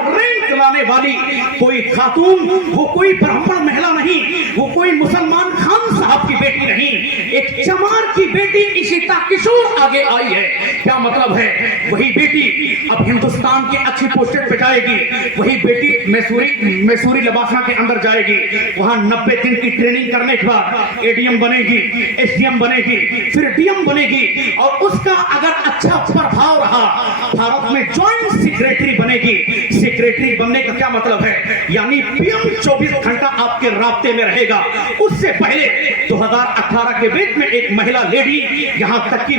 रैंक लाने वाली कोई खातून, वो कोई ब्राह्मण महिला नहीं, वो कोई मुसलमान खान साहब की बेटी नहीं, एक चमार की बेटी इशिता किशोर आगे आई है। क्या मतलब है? वही बेटी अब हिंदुस्तान की अच्छी पोस्टेड पे जाएगी, वही बेटी मैसूरी लबासा के अंदर जाएगी, वहां 90 दिन की ट्रेनिंग करने के बाद एडीएम बनेगी, एसडीएम बनेगी, फिर डीएम बनेगी और उसका अगर अच्छा प्रभाव रहा, भारत में ज्वाइंट सेक्रेटरी बनेगी। सेक्रेटरी बनने का क्या मतलब है? यानी पीएम 24 घंटा आपके राब्ते में रहेगा। उससे पहले 2018 के बीच में एक महिला लेडी, यहां तक कि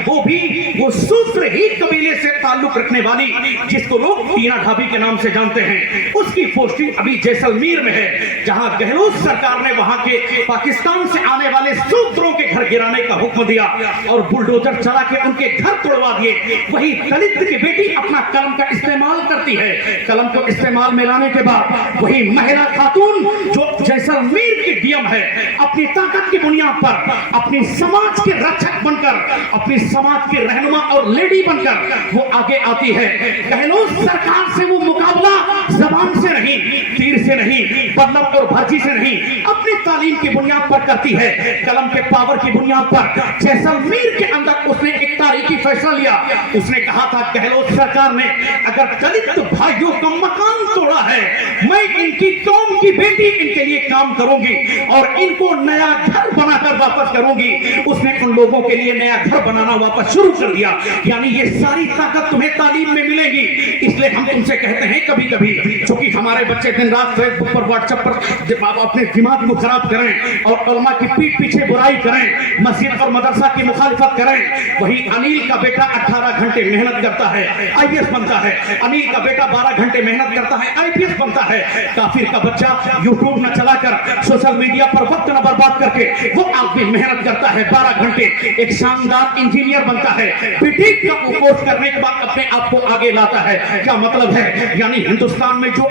वो सूत्र ही कबीले से ताल्लुक रखने वाली, जिसको लोग टीना ढाबी के नाम से जानते हैं, उसकी पोस्टिंग अभी जैसलमेर में है, जहां गहलोत सरकार ने वहां के पाकिस्तान से आने वाले सूत्रों के घर गिराने का हुक्म दिया और बुलडोजर चला के उनके घर तोड़वा दिए। वही दलित की बेटी अपना कलम का इस्तेमाल करती है। कलम को इस्तेमाल में लाने के बाद वही महिला खातून जो जैसलमेर की डीएम है, अपनी ताकत की बुनियाद पर अपनी समाज के रक्षक बनकर, अपनी समाज के रहनुमा और लेडी बनकर वो आगे आती है। गहलोत सरकार से वो मुकाबला जबान से नहीं, तीर से नहीं, बल्लभ और भर्जी से नहीं, अपनी तालीम की बुनियाद पर करती है, कलम के पावर की बुनियाद पर। जैसलमेर के अंदर उसने एक तारीखी फैसला लिया। उसने कहा था, गहलोत सरकार ने अगर दलित भाइयों का मकान तोड़ा है, मैं इनकी कौम की बेटी इनके लिए काम करूंगी और इनको नया घर बनाकर वापस करूंगी। उसने उन लोगों के लिए नया घर बनाना वापस शुरू कर दिया। यानी ये सारी ताकत तुम्हें तालीम में मिलेगी। इसलिए हम तुमसे कहते हैं, कभी कभी क्योंकि हमारे बच्चे दिन रात फेसबुक पर, व्हाट्सएप पर अपने दिमाग को खराब करें और उलमा की पीठ पीछे बुराई करें, मस्जिद और मदरसा की मुखालिफत करें। वही अनिल का बेटा 18 घंटे मेहनत करता है, आईएएस बनता है। अनिल का बेटा 12 घंटे मेहनत करता है, आईपीएस बनता है। काफिर का बच्चा यूट्यूब न चलाकर, सोशल मीडिया पर वक्त न बर्बाद करके वो आदमी मेहनत करता है 12 घंटे, एक शानदार इंजीनियर बनता है। बीटेक का कोर्स करने के बाद अपने आप को आगे लाता है। क्या मतलब है, यानी हिंदुस्तान में जो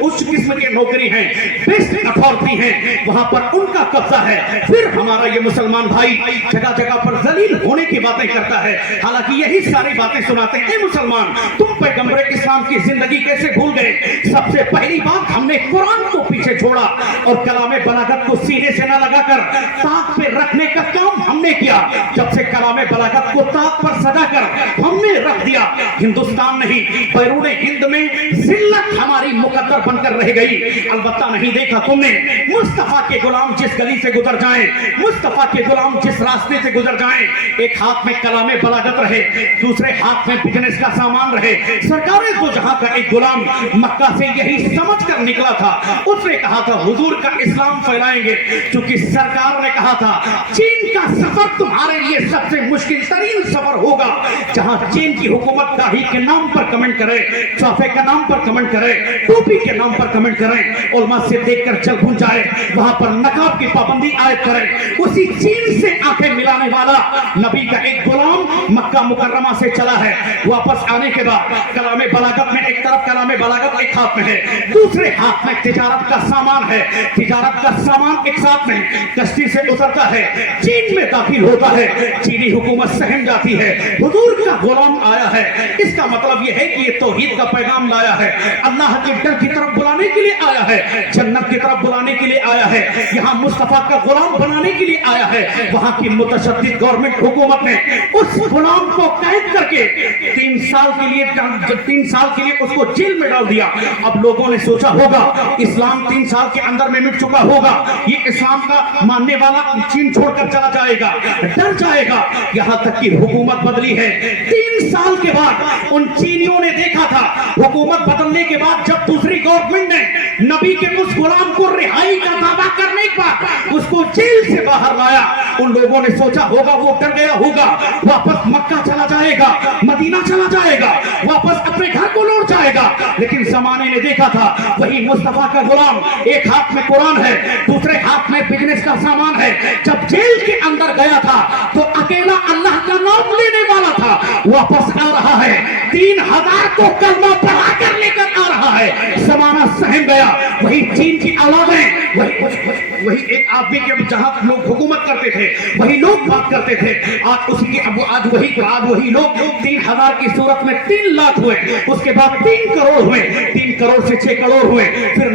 उच्च किस्म के नौकरी हैं, बेस्ट अथॉरिटी हैं, वहां पर उनका कब्जा है। फिर हमारा ये मुसलमान भाई जगह जगह पर जलील होने की बातें करता है, हालांकि यही सारी बातें सुनाते हैं। मुसलमान, तुम पैगंबर इस्लाम की जिंदगी कैसे भूल गए? सबसे पहली बात, हमने कुरान को पीछे छोड़ा और कलामे बलागत को सीने से न लगाकर ताक पे रखने का काम हमने किया। जब से कलामे बलागत को ताक पर सजाकर हमने रख दिया, हिंदुस्तान नहीं बैरून हिंद में जिल्लत हमारी मुकद्दर बनकर रह गई। अलबत्ता नहीं देखा तुमने, मुस्तफा के गुलाम जिस गली से गुजर जाएं, मुस्तफा के गुलाम जिस रास्ते से गुजर जाएं, एक हाथ में कलामे बलागत रहे, दूसरे हाथ में बिजनेस का सामान रहे। सरकारें तो जहां का एक गुलाम मक्का से यही समझ कर निकला था, उसने कहा था हुजूर का इस्लाम फैलाएंगे, क्योंकि सरकार ने कहा था चीन का सफर तुम्हारे लिए सबसे मुश्किल तरीन सफर होगा। जहां चीन की हुकूमत दाढ़ी के नाम पर कमेंट करे, चौफे के नाम पर कमेंट करे, टोपी के नाम पर कमेंट करें, उलमा से देखकर जल भून जाए, वहां पर नकाब की पाबंदी आयद करें। उसी चीन से आंखें मिलाने वाला नबी का एक गुलाम मक्का मुकर्रमा से चला है। वापस आने के बाद कलामे बलागत में एक तरफ कलामे बलागत एक हाथ में है, दूसरे हाथ में तिजारत का सामान है। तिजारत का सामान एक साथ में कश्ती से उतरता है, चीन में दाखिल होता है, चीनी हुकूमत सहम जाती है, हुजूर का गुलाम आया है। इसका मतलब यह है कि ये तौहीद का पैगाम लाया है, अल्लाह के डर की तरफ बुलाने के लिए आया है, जन्नत की तरफ बुलाने के लिए आया है, यहाँ मुस्तफा का गुलाम बनाने के लिए आया है। वहां की मुतशद्दिद गवर्नमेंट हुकूमत ने उस गुलाम को कैद करके 3 साल के लिए उसको जेल में डाल दिया। अब लोगों ने सोचा होगा इस्लाम 3 साल के अंदर में मिट चुका होगा, ये इस्लाम का मानने वाला चीन छोड़कर चला जाएगा, डर जाएगा। यहां तक कि हुकूमत बदली है। 3 साल के बाद उन चीनियों ने देखा था, हुकूमत बदलने के बाद जब दूसरी गवर्नमेंट ने नबी के उस गुलाम को रिहाई का दावा करने के बाद उसको जेल से बाहर लाया, उन लोगों ने सोचा होगा वो डर गया होगा, वापस मक्का चला जाएगा, मदीना चला जाएगा, वापस अपने घर को लौट जाएगा। लेकिन जमाने ने देखा था वही मुस्तफा का गुलाम, एक हाथ में कुरान है, दूसरे हाथ में बिजनेस का सामान है। जब जेल के अंदर गया था तो अकेला अल्लाह का नाम लेने वाला था, वापस आ रहा है 3000 को कलमा पढ़ा कर लेकर आ रहा है। जमाना सहम गया। वही चीन की औलादें, वही एक आदमी के जहां लोग हुकूमत करते थे वही लोग बात करते थे, आज वही लोग 3000 की सूरत में 3 लाख हुए, उसके बाद 3 करोड़ हुए, 3 करोड़ से 6 करोड़ हुए, फिर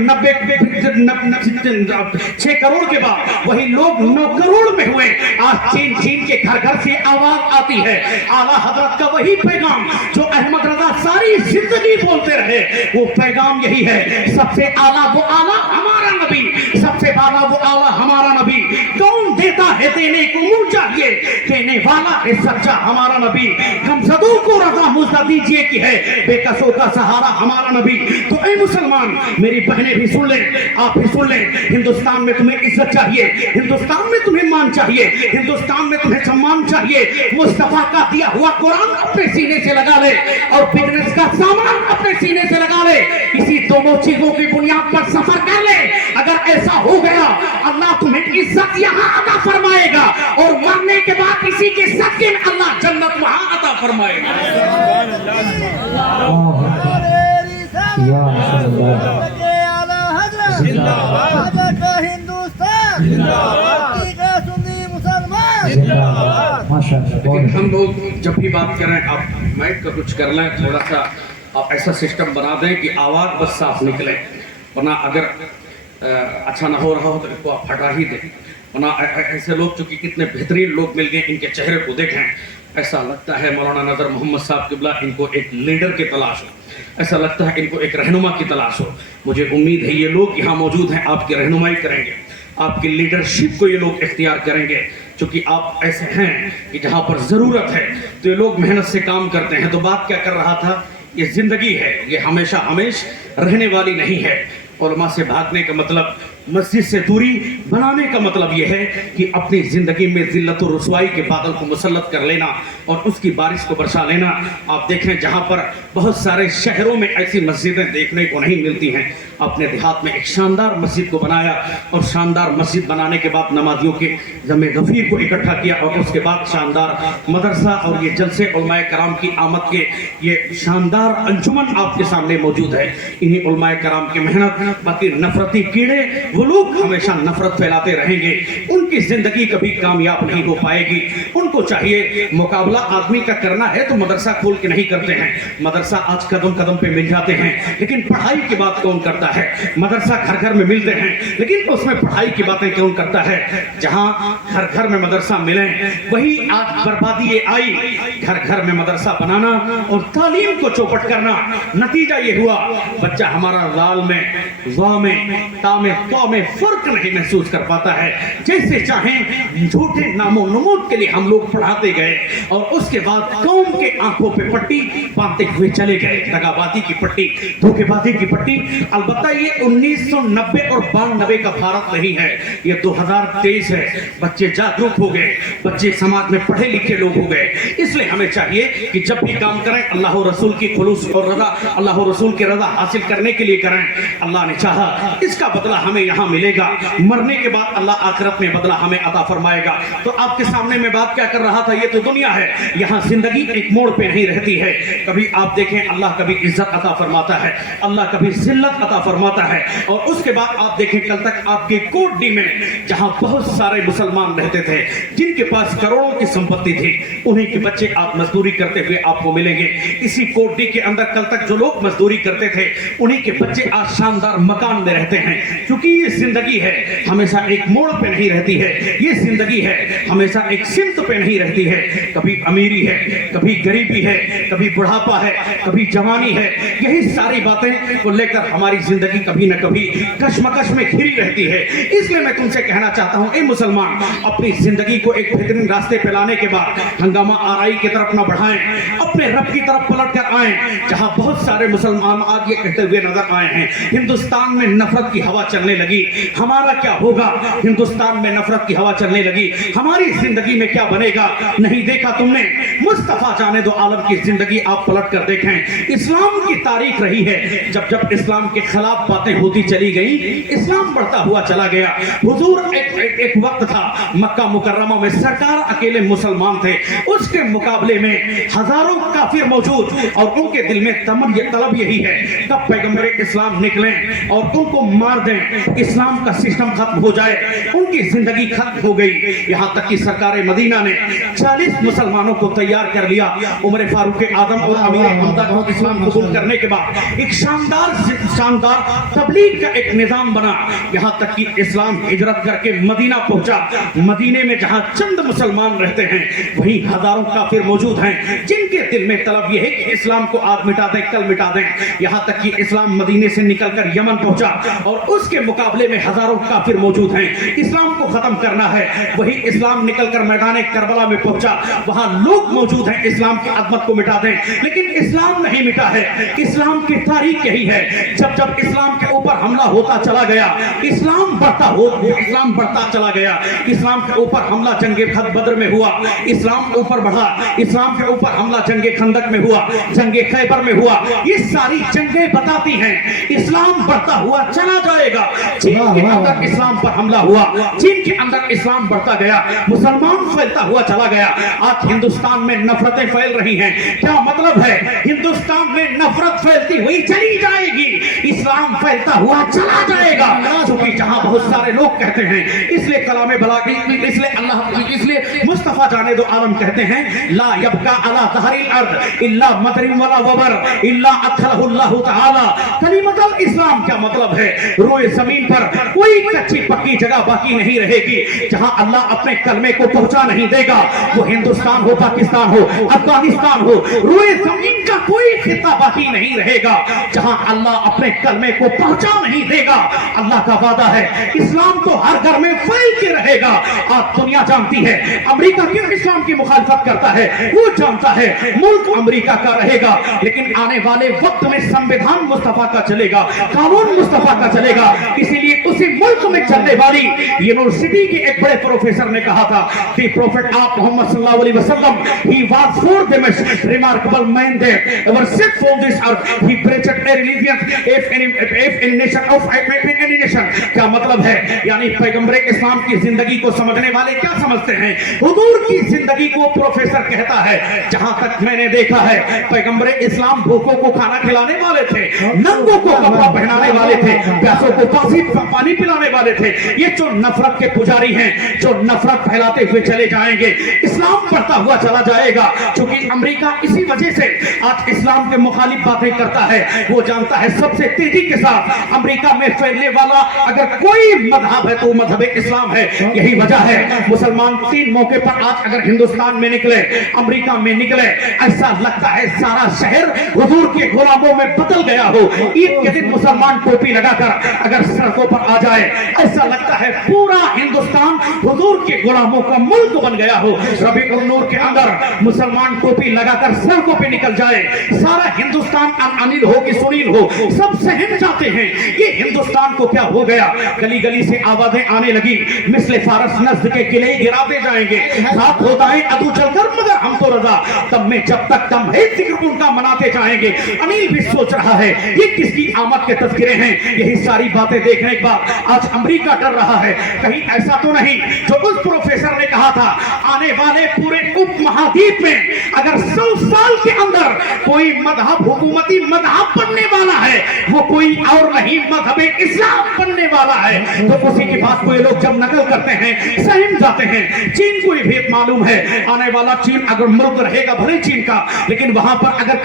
6 करोड़ के बाद वही लोग 9 करोड़ में हुए। आज चीन के घर घर से आवाज आती है, आला हजरत का वही पैगाम जो अहमद रजा सारी जिंदगी बोलते रहे, वो पैगाम यही है, सबसे आला वो आला हमारा नबी, सबसे आला वो आला हमारा नबी। कौन देता है देने को मुंह चाहिए, देने वाला है सच्चा हमारा नबी। गमज़दों को रज़ा मुझे दीजिए कि है बेकसों का सहारा हमारा नबी। तो ऐ मुसलमान, मेरी बहनें भी सुन लें, आप भी सुन लें, हिंदुस्तान में तुम्हें इज्जत चाहिए, हिंदुस्तान में तुम्हें मान चाहिए, हिंदुस्तान में तुम्हें सम्मान चाहिए। मुस्तफा का दिया हुआ कुरान अपने सीने से लगा ले और बिजनेस का सामान अपने सीने से लगा ले। इसी दोनों चीजों की बुनियाद पर सफर कर ले। अगर ऐसा हो गया, अल्लाह तुम्हें इज्जत यहाँ अता फरमाएगा और मरने के बाद इसी के सदके में अल्लाह जन्नत वहां अता फरमाएगा। लेकिन हम लोग जब भी बात करें, आप माइक का कुछ कर लें, थोड़ा सा आप ऐसा सिस्टम बना दें कि आवाज बस साफ निकले, वरना अगर अच्छा ना हो रहा हो तो इसको आप हटा ही दें। वरना ऐसे लोग, चूंकि कितने बेहतरीन लोग मिल गए, इनके चेहरे को देखें, ऐसा लगता है मौलाना नजर मोहम्मद साहब किबला इनको एक लीडर की तलाश हो, ऐसा लगता है इनको एक रहनुमा की तलाश हो। मुझे उम्मीद है ये लोग यहाँ मौजूद हैं, आपकी रहनुमाई करेंगे, आपकी लीडरशिप को ये लोग इख्तियार करेंगे, क्योंकि आप ऐसे हैं कि जहाँ पर ज़रूरत है तो ये लोग मेहनत से काम करते हैं। तो बात क्या कर रहा था, ये ज़िंदगी है, ये हमेशा रहने वाली नहीं है। उलमा से भागने का मतलब मस्जिद से दूरी बनाने का मतलब यह है कि अपनी जिंदगी में जिल्लत और रुसवाई के बादल को मुसल्लत कर लेना और उसकी बारिश को बरसा लेना। आप देखें जहां पर बहुत सारे शहरों में ऐसी मस्जिदें देखने को नहीं मिलती हैं, अपने देहात में एक शानदार मस्जिद को बनाया और शानदार मस्जिद बनाने के बाद नमाजियों के जमे गफीर को इकट्ठा किया और उसके बाद शानदार मदरसा और ये जलसे उलमाए कराम की आमद के ये शानदार अंजुमन आपके सामने मौजूद है। इन्हीं उलमाए कराम की मेहनत, बाकी नफरती कीड़े वो लोग हमेशा नफरत फैलाते रहेंगे, उनकी जिंदगी कभी कामयाब नहीं हो पाएगी। उनको चाहिए मुकाबला आदमी का करना है तो मदरसा खोल के नहीं करते हैं, मदरसा आज कदम कदम पे मिल जाते हैं, लेकिन पढ़ाई की बात कौन करता है? मदरसा घर घर में मिलते हैं, लेकिन उसमें पढ़ाई की बातें कौन करता है? जहां घर घर में मदरसा मिले वही आज बर्बादी ये आई। घर घर में मदरसा बनाना और तालीम को चौपट करना, नतीजा ये हुआ बच्चा हमारा लाल में, वा में, ता में, तो में फर्क नहीं महसूस कर पाता है। जैसे चाहें झूठे नामो नमूद के लिए हम लोग पढ़ाते गए और उसके बाद कौम के आंखों पे पट्टी बांधते हुए चले गए, दगाबाजी की पट्टी, धोखेबाजी की पट्टी। अलबत्ता ये 1990 और 92 का भारत नहीं है, ये 2023 है। बच्चे जागरूक हो गए, बच्चे समाज में पढ़े लिखे लोग हो गए। इसलिए हमें चाहिए कि जब भी काम करें अल्लाह और रसूल की खुलूस और रजा, अल्लाह और रसूल की रजा हासिल करने के लिए करें। अल्लाह ने चाहा इसका बदला हमें यहाँ मिलेगा, मरने के बाद अल्लाह आखिरत में बदला हमें अता फरमाएगा। तो आपके सामने मैं बात क्या कर रहा था, ये तो दुनिया है, यहाँ जिंदगी एक मोड़ पे नहीं रहती है। कभी आप देखें अल्लाह कभी इज्जत अता फरमाता है, अल्लाह कभी जिल्लत अता फरमाता है, और उसके बाद आप देखें कल तक आपके कोटडी में जहां बहुत सारे मुसलमान रहते थे जिनके पास करोड़ों की संपत्ति थी, उन्हीं के बच्चे आप मजदूरी करते हुए आपको मिलेंगे। इसी कोटडी के अंदर कल तक जो लोग मजदूरी करते थे उन्हीं के बच्चे आज शानदार मकान में रहते हैं। क्योंकि ये जिंदगी है हमेशा एक मोड़ पे नहीं रहती है, ये जिंदगी है हमेशा एक सिमत पे नहीं रहती है। कभी अमीरी है, कभी गरीबी है, कभी बुढ़ापा है, कभी जवानी है। यही सारी बातें को लेकर हमारी जिंदगी कभी न कभी कश्मकश में घिरी रहती है। इसलिए मैं तुमसे कहना चाहता हूं, ए मुसलमान, अपनी जिंदगी को एक बेहतरीन रास्ते पे लाने के बाद हंगामा आराई की तरफ न बढ़ाएं, अपने रब की तरफ पलट कर आएं। जहां बहुत सारे मुसलमान आज ये कहते हुए नजर आए हैं हिंदुस्तान में नफरत की हवा चलने लगी, हमारा क्या होगा? हिंदुस्तान में नफरत की हवा चलने लगी, हमारी जिंदगी में क्या बनेगा? नहीं देखा तुमने मुस्तफा जाने दो आलम की जिंदगी, आप पलट कर देखें। इस्लाम की तारीख रही है, जब जब इस्लाम के खिलाफ बातें होती चली गई, इस्लाम बढ़ता हुआ चला गया। हुजूर एक वक्त था मक्का मुकर्रमा में सरकार अकेले मुसलमान थे, उसके मुकाबले में हजारों काफिर मौजूद, और उनके दिल में तलब यही है कब पैगंबर इस्लाम निकले और उनको मार दें, इस्लाम का सिस्टम खत्म हो जाए। उनकी जिंदगी खत्म हो गई। यहां तक कि सरकार मदीना ने 40 मुसलमानों को तैयार कर लिया। उमर फारूक आजम और अमीर हमजा को इस्लाम कबूल करने के बाद एक शानदार तबलीग का एक निजाम बना। यहां तक कि इस्लाम हिजरत करके मदीना पहुंचा। मदीने में जहां चंद मुसलमान रहते हैं वहीं हजारों काफिर मौजूद हैं जिनके दिल में तलब यह है कि इस्लाम को आज मिटा दें, कल मिटा दें। यहां तक कि इस्लाम मदीने से निकलकर यमन पहुंचा और उसके मुकाबले में हजारों काफिर मौजूद हैं, इस्लाम को खत्म करना है। वही इस्लाम निकलकर मैदान करबला में पहुंचा, वहां लोग मौजूद हैं इस्लाम की अजमत को मिटा दें, लेकिन इस्लाम नहीं मिटा है। इस्लाम की तारीख यही है, जब जब इस्लाम के ऊपर हमला होता चला गया, इस्लाम बढ़ता चला गया। इस्लाम के ऊपर हमला जंगे बद्र में हुआ, इस्लाम ऊपर बढ़ा। इस्लाम के ऊपर हमला जंगे खंदक में हुआ, जंगे खैबर में हुआ। ये सारी जंगें बताती हैं इस्लाम बढ़ता हुआ चला जाएगा। चीन के अंदर इस्लाम पर हमला हुआ, चीन के अंदर इस्लाम बढ़ता गया, मुसलमान फैलता हुआ चला गया। आज हिंदुस्तान में नफरतें फैल रही हैं। क्या मतलब है? हिंदुस्तान में नफरत फैलती हुई चली जाएगी, इस्लाम फैलता हुआ चला जाएगा। क्योंकि जहां बहुत सारे लोग कहते हैं, इसलिए कलामे बलागी, इसलिए मुस्तफा जाने दो आलम कहते हैं, ला यबका अला दहरिल अर्द इल्ला मदरिन वला वबर इल्ला अदखलहुल्लाहु तआला। कलिमतुल इस्लाम क्या मतलब है? रोए जमीन पर कोई कच्ची पक्की जगह बाकी नहीं रहेगी जहां अल्लाह अपने कलमे को पहुंचा नहीं देगा। वो हिंदुस्तान हो, पाकिस्तान हो, अफगानिस्तान हो, रोए जमीन का कोई खिता बाकी नहीं रहेगा जहां अल्लाह अपने कलमे को पहुंचा नहीं देगा। अल्लाह का वादा है, इस्लाम तो हर घर में फैल के रहेगा। आज दुनिया जानती है, अमेरिका अमेरिका क्यों इस्लाम की मुखालफत करता है? वो जानता है मुल्क अमेरिका का रहेगा, लेकिन आने वाले वक्त में संविधान मुस्तफा का चलेगा, कानून मुस्तफा का चलेगा। इसीलिए उसी मुल्क में चलने वाली यूनिवर्सिटी के एक बड़े प्रोफेसर ने कहा था कि प्रोफेट आप मोहम्मद सल्लल्लाहु अलैहि वसल्लम he was for the most remarkable man there ever set from this earth. He preached a religion if any nation of any nation. क्या मतलब है? यानी पैगंबर इस्लाम की जिंदगी को समझने वाले क्या समझते हैं? हुजूर की जिंदगी को प्रोफेसर कहता है। जहां तक मैंने देखा है, पैगंबर इस्लाम भूखों को खाना खिलाने वाले थे, नंगों को कपड़ा पहनाने वाले थे, प्यासों को पानी पिलाने वाले थे। ये जो नफरत के पुजारी हैं, जो नफरत फैलाते हुए चले जाएंगे, इस्लाम बढ़ता हुआ चला जाएगा। क्योंकि अमेरिका इसी वजह से आज इस्लाम के मुखालिफ बातें करता है। वो जानता है सबसे तेजी के साथ अमेरिका में फैलने वाला अगर कोई मजहब है तो मजहब इस्लाम है। यही वजह है मुसलमान 3 मौके पर आज अगर हिंदुस्तान में निकले, अमेरिका में निकले, ऐसा लगता है सारा शहर हुजूर के गुलामों में बदल गया हो। ईद के दिन मुसलमान टोपी लगाकर अगर सड़कों पर आ जाए, ऐसा लगता है पूरा हिंदुस्तान हुजूर के गुलामों का मुल्क बन गया हो। रबीउल नूर के अंदर मुसलमान टोपी लगाकर सड़कों पे निकल जाए, सारा हिंदुस्तान अनिल हो कि सुनील हो, सब सहम जाते हैं। ये हिंदुस्तान को क्या हो गया? गली गली से आवाजें आने लगी, मिस्ले फारस नस्ल के किले गिराते जाएंगे, रात होता है अदू चलकर मगर हम तो रजा, तब में जब तक कम है जिक्र उनका मनाते जाएंगे। अनिल भी सोच रहा है ये किसकी आमद के तज़किरे हैं। यही सारी बातें देखने के बाद आज अमेरिका डर रहा है, कहीं ऐसा तो नहीं जो उस प्रोफेसर ने कहा था आने वाले पूरे उपमहाद्वीप में अगर 100 साल के अंदर कोई मजहब हुकूमती मजहब बनने वाला है, वो कोई और नहीं मजहब इस्लाम बनने वाला है। तो उसी की बात को ये लोग जब नकल करते हैं, सहम जाते हैं। चीन को ये भेद मालूम है, आने वाला चीन अगर मुल्क रहेगा भले चीन का, लेकिन वहां पर अगर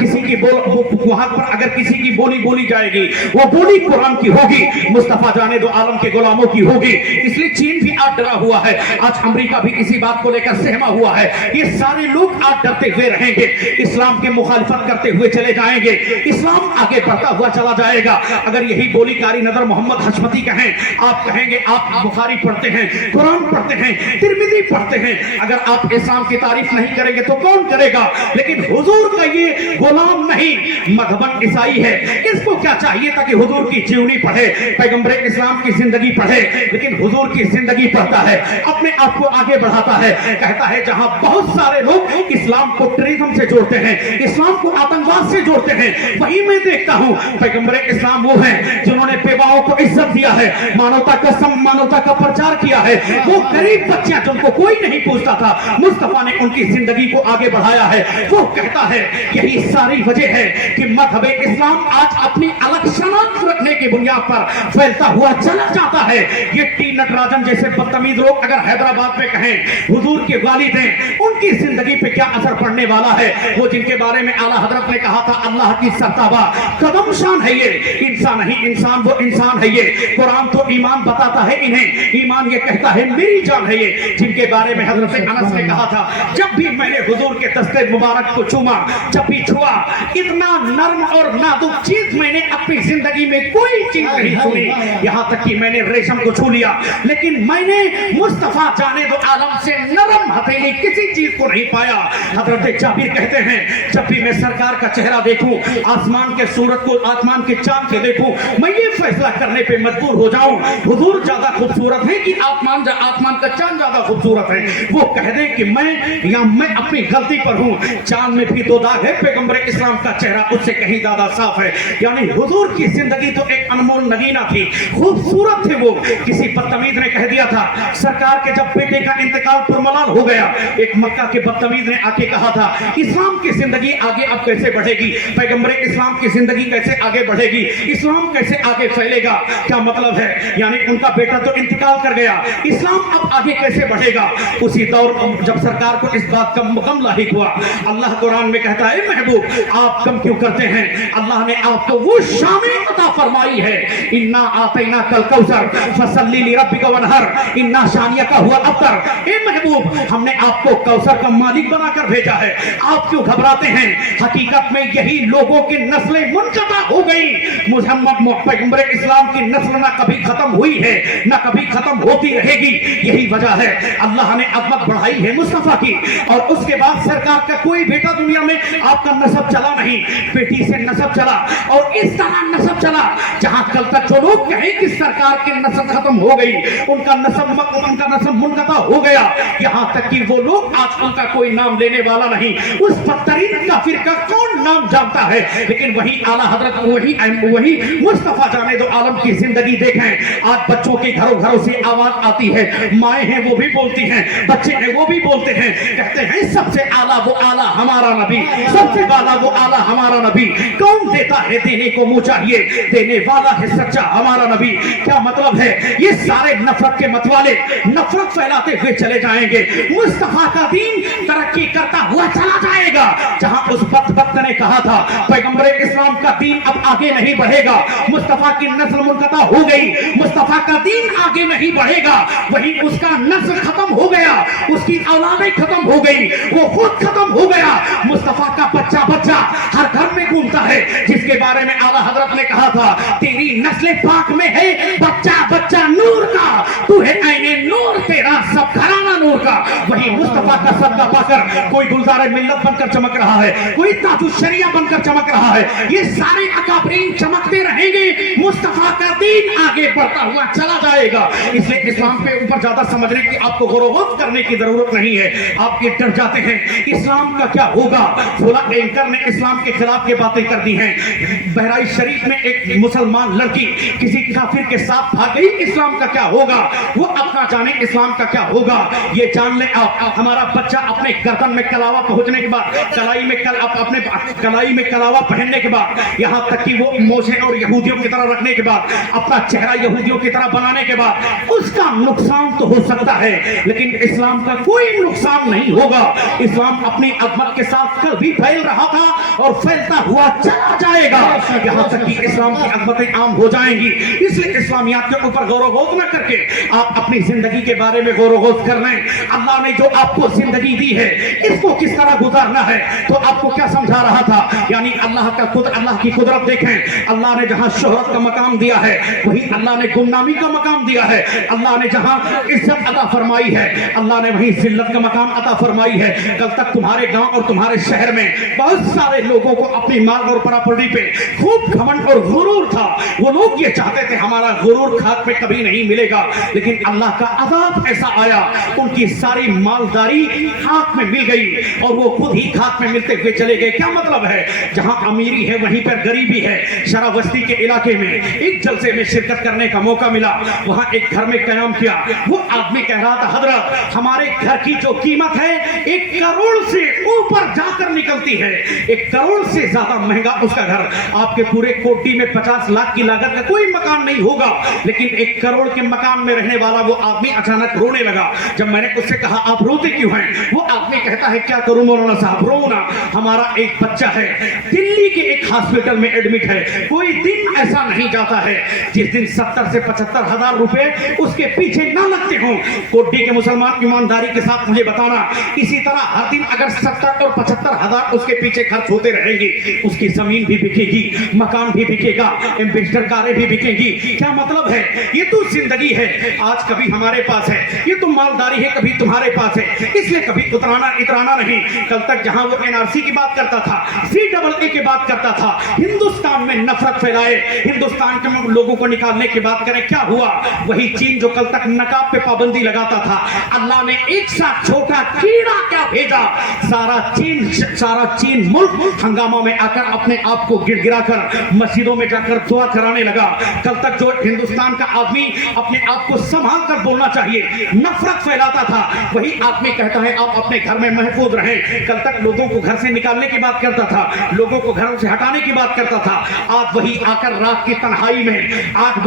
किसी की बोली बोली जाएगी, वो बोली कुरान की होगी, मुस्तफा जाने दो आलम के गुलामों की होगी। इसलिए चीन भी आज डरा हुआ है, आज अमेरिका भी इसी बात को लेकर सहमा हुआ है। ये सारे लोग आज डरते हुए रहेंगे, इस्लाम की मुखालिफत करते हुए चले जाएंगे, इस्लाम आगे बढ़ता हुआ चला जाएगा। अगर यही बोली कारी नजर मोहम्मद हशमती कहें, आप कहेंगे आप बुखारी पढ़ते हैं, कुरान पढ़ते हैं, तिरमिज़ी पढ़ते हैं, अगर आप इस्लाम की तारीफ नहीं करेंगे तो कौन करेगा? लेकिन हुजूर का ये गुलाम नहीं, मजहबन ईसाई है। इसको क्या चाहिए था कि हुजूर की जीवनी पढ़े, पैगंबर इस्लाम की जिंदगी पढ़े, लेकिन हुजूर की जिंदगी पढ़ता है, अपने आप को आगे बढ़ाता है। कहता है जहां बहुत सारे लोग इस्लाम को टेररिज्म से जोड़ते हैं, इस्लाम को आतंकवाद से जोड़ते हैं, वही मैं देखता हूं पैगंबर इस्लाम वो हैं जिन्होंने बेवाओं को इज्जत दिया है, मानवता का सम्मानवता का प्रचार किया है। वो गरीब बच्चियां जिनको कोई नहीं पूछता था, मुस्तफा ने उनकी जिंदगी को आगे बढ़ाया है। वो कहता है यही सारी वजह है कि मजहब इस्लाम आज अपनी अलग शनाख्त रखने की बुनियाद पर फैलता हुआ चला जाता है। ये टी नटराजन जैसे बदतमीज लोग अगर हैदराबाद में कहें हुजूर के वालिद हैं, उनकी जिंदगी पे क्या असर पड़ने वाला है? वो जिनके बारे में आला हजरत ने कहा था अल्लाह की सरताबा कदम शान है, ये इंसान नहीं इंसान, वो इंसान है। ये कुरान तो ईमान बताता है इन्हें, ईमान ये कहता है मेरी जान है ये, जिनके बारे में हजरत अनस ने कहा था जब भी मैंने हुजूर के दस्ते मुबारक को छुआ, जब भी छुआ, इतना नर्म और नाजुक चीज मैंने अपनी जिंदगी में कोई चीज नहीं सुनी। यहाँ तक कि मैंने रेशम को छू लिया, लेकिन मैंने मुस्तफा जाने दो आलम से नरम हथेली किसी चीज को नहीं पाया। हजरत जाबिर कहते हैं जब भी मैं सरकार का चेहरा देखूं, आसमान के सूरत को, आसमान के चांद के देखूं, मैं ये फैसला करने पे मजबूर हो जाऊं हुजूर ज्यादा खूबसूरत है कि आसमान का चांद ज्यादा खूबसूरत है। वो कह दे कि मैं अपनी गलती पर हूं, चांद में भी 2 दाग है, पैगंबर इस्लाम का चेहरा उससे कहीं ज्यादा साफ है। यानी हुजूर की जिंदगी तो एक अनमोल नगीना थी, खूबसूरत थे वो। किसी बदतमीज ने कह दिया था सरकार के जब बेटे का इंतकाल पुरमलाल हो गया, एक मक्का के बदतमीज ने आके कहा था इस्लाम की जिंदगी आगे अब कैसे बढ़ेगी, पैगंबर इस्लाम की जिंदगी कैसे आगे बढ़ेगी, इस्लाम कैसे आगे फैलेगा? क्या मतलब है? यानी उनका बेटा तो इंतकाल कर गया, इस्लाम अब आगे कैसे बढ़ेगा? उसी दौर जब सरकार को इस बात का गम लाहिक हुआ, अल्लाह कुरान में कहता है महबूब आप कम क्यों करते हैं? अल्लाह ने आपको वो शामें अता फरमाई है। इन्ना आतैना कल कौसर फसल्ली लिरब्बिका वनहर इन्ना शानियका हुवा अब्तर। ए महबूब, हमने आपको कौसर का मालिक बनाकर भेजा है, आप क्यों घबराते हैं? हकीकत में यही लोगों की नस्लें मुनक़ता हो गई। मुहम्मद पैगंबर इस्लाम की नस्ल ना कभी खत्म हुई है, ना कभी खत्म होती रहेगी। यही वजह है अल्लाह ने अज़मत बढ़ाई है मुस्तफा की, और उसके बाद सरकार का कोई बेटा दुनिया में आपका नसब चला नहीं, बेटी से नसब चला, और इस तरह नसब चला जहां कल तक जो लोग कहें कि सरकार की नस्ल खत्म हो गई, उनका नसब मुनक़ता हो गया, यहां तक कि वो लोग आज उनका कोई नाम लेने वाला नहीं। उस बदतरीन काफिर का कौन नाम जानता है? लेकिन वही आला हजरत, वही मुस्तफा जाने दो आलम की जिंदगी देखें। आज बच्चों के घरों घरों से आवाज आती है, माएं हैं वो भी बोलती हैं, बच्चे हैं वो भी बोलते हैं, कहते हैं सबसे आला वो आला हमारा नबी, सबसे वाला वो आला हमारा नबी। कौन देता है? देने को मुंह चाहिए, देने वाला है सच्चा हमारा नबी। क्या मतलब है? ये सारे नफरत के मतवाले नफरत फैलाते हुए चले जाएंगे, मुस्तफा का दीन तरक्की करता हुआ चला जाएगा। जहां उस वक्त ने कहा था पैगंबर इस्लाम का दीन अब आगे नहीं बढ़ेगा, मुस्तफा की नस्ल मुनक़ता हो गई, मुस्तफा का दीन आगे नहीं बढ़ेगा, वही उसका नस्ल खत्म हो गया, उसकी औलादें खत्म हो गई, वो खुद खत्म हो गया। मुस्तफा का बच्चा बच्चा हर घर में घूमता है, जिसके बारे में आला हजरत ने कहा था तेरी नस्ल पाक में है बच्चा बच्चा नूर का, तू है ऐने नूर, तेरा सब घराना नूर का। वही मुस्तफा का सदका पाकर कोई गुलजार मिल्लत बनकर चमक रहा है, कोई ताजुश शरिया बनकर चमक रहा है। ये सारे अकाबरीन चमकते रहेंगे, मुस्तफा का दीन आगे बढ़ता हुआ चला जाएगा। इसलिए इस्लाम पे ऊपर ज्यादा समझने की आपको गौरव करने की जरूरत नहीं है। आप ये डर जाते हैं इस्लाम का क्या होगा। फुला एंकर ने इस्लाम के खिलाफ की बातें कर दी हैं। बहराइच शरीफ में एक मुसलमान लड़की किसी काफिर के साथ भाग गई, इस्लाम का क्या होगा? वो अपना जाने इस्लाम का क्या होगा। ये जान ले आप, हमारा बच्चा अपने गर्दन में कलावा पहुंचने के बाद, कलाई में कलावा पहनने के बाद, यहाँ तक कि वो मोछे और यहूदियों की तरह रखने के बाद, अपना चेहरा यहूदियों की तरह बनाने के बाद, उसका नुकसान तो हो सकता है, लेकिन इस्लाम का कोई नुकसान नहीं होगा। इस्लाम अपनी अज़मत के साथ कल भी फैल रहा था और फैलता हुआ चला जाएगा, यहाँ तक कि इस्लाम की अज़मतें आम हो जाएंगी। इसलिए इस्लामियात के ऊपर गौरव न करके आप अपनी जिंदगी के बारे में गौरव कर लें। अल्लाह ने जो आपको जिंदगी दी है, इसको किस तरह गुजारना है, तो आपको क्या समझा रहा था, यानी अल्लाह की कुदरत देखें। अल्लाह ने जहां शोहरत का मकाम दिया है, वही अल्लाह ने गुमनामी का मकाम दिया है। अल्लाह ने जहां इज्जत अता फरमाई है, अल्लाह ने वही जिल्लत का मकाम अता फरमाई है। कल तक तुम्हारे गांव और तुम्हारे शहर में बहुत सारे लोगों को अपनी माल और प्रॉपर्टी पे खूब घमंड और गुरूर था। वो लोग ये चाहते थे हमारा गुरूर खाक पे कभी नहीं मिलेगा, लेकिन अल्लाह का अज़ाब ऐसा आया, उनकी सारी मालदारी खाक में मिल गई और वो खुद ही खाक में मिलते हुए चले गए। क्या मतलब है? जहां अमीरी है वहीं पर गरीबी है। शराबस्ती के इलाके में एक जलसे में शिरकत करने का मौका मिला, वहां एक घर में कयाम किया। वो आदमी कह रहा था हजरत हमारे घर की जो कीमत है 1 करोड़ से ऊपर जाकर निकलती है, 1 करोड़ से ज्यादा महंगा उसका घर। आपके पूरे कोठी में 50 लाख की लागत का कोई मकान नहीं होगा, लेकिन 1 करोड़ के मकान में रहने वाला वो आदमी अचानक रोने लगा। जब मैंने उससे कहा आप रोते क्यों हैं, वो आदमी कहता है क्या करूं मौलाना साहब, रो ना, हमारा एक बच्चा है दिल्ली के एक हॉस्पिटल में एडमिट है, कोई दिन ऐसा नहीं जाता है जिस दिन 70 से 75 हजार रुपए उसके पीछे ना लगते हों। कोठी के मुसलमान ईमानदारी के साथ मुझे बताना, इसी तरह हर दिन अगर 70 और 75 हजार उसके पीछे खर्च होते रहेंगे, उसकी जमीन भी बिकेगी, मकान भी बिकेगा, एम्बेसडर कारें भी बिकेंगी। क्या मतलब है? ये तो जिंदगी है, आज कभी हमारे पास है, ये तो मालदारी है, कभी तुम्हारे पास है, इसलिए कभी उतराना इतराना नहीं। कल तक जहां वो एनआरसी की बात करता था, CAA की बात करता था, हिंदुस्तान में नफरत फैलाए, हिंदुस्तान के लोगों को निकालने की बात करें, क्या हुआ? वही चीन जो कल तक नकाब पे पाबंदी लगाता था, अल्लाह ने एक साथ छोटा कीड़ा क्या भेजा, सारा चीन मुल्क हंगामा में आकर अपने आप को गिड़गिड़ा कर मस्जिदों में जाकर दुआ कराने लगा। कल तक जो हिंदुस्तान का आदमी अपने आप को संभाल कर बोलना चाहिए, नफरत फैलाता था, वही आदमी कहता है आप अपने घर में महफूज रहें। कल तक लोगों को घर से निकालने की बात करता था, लोगों को घरों से हटाने की बात करता था, आज वही आकर रात की तन्हाई में 8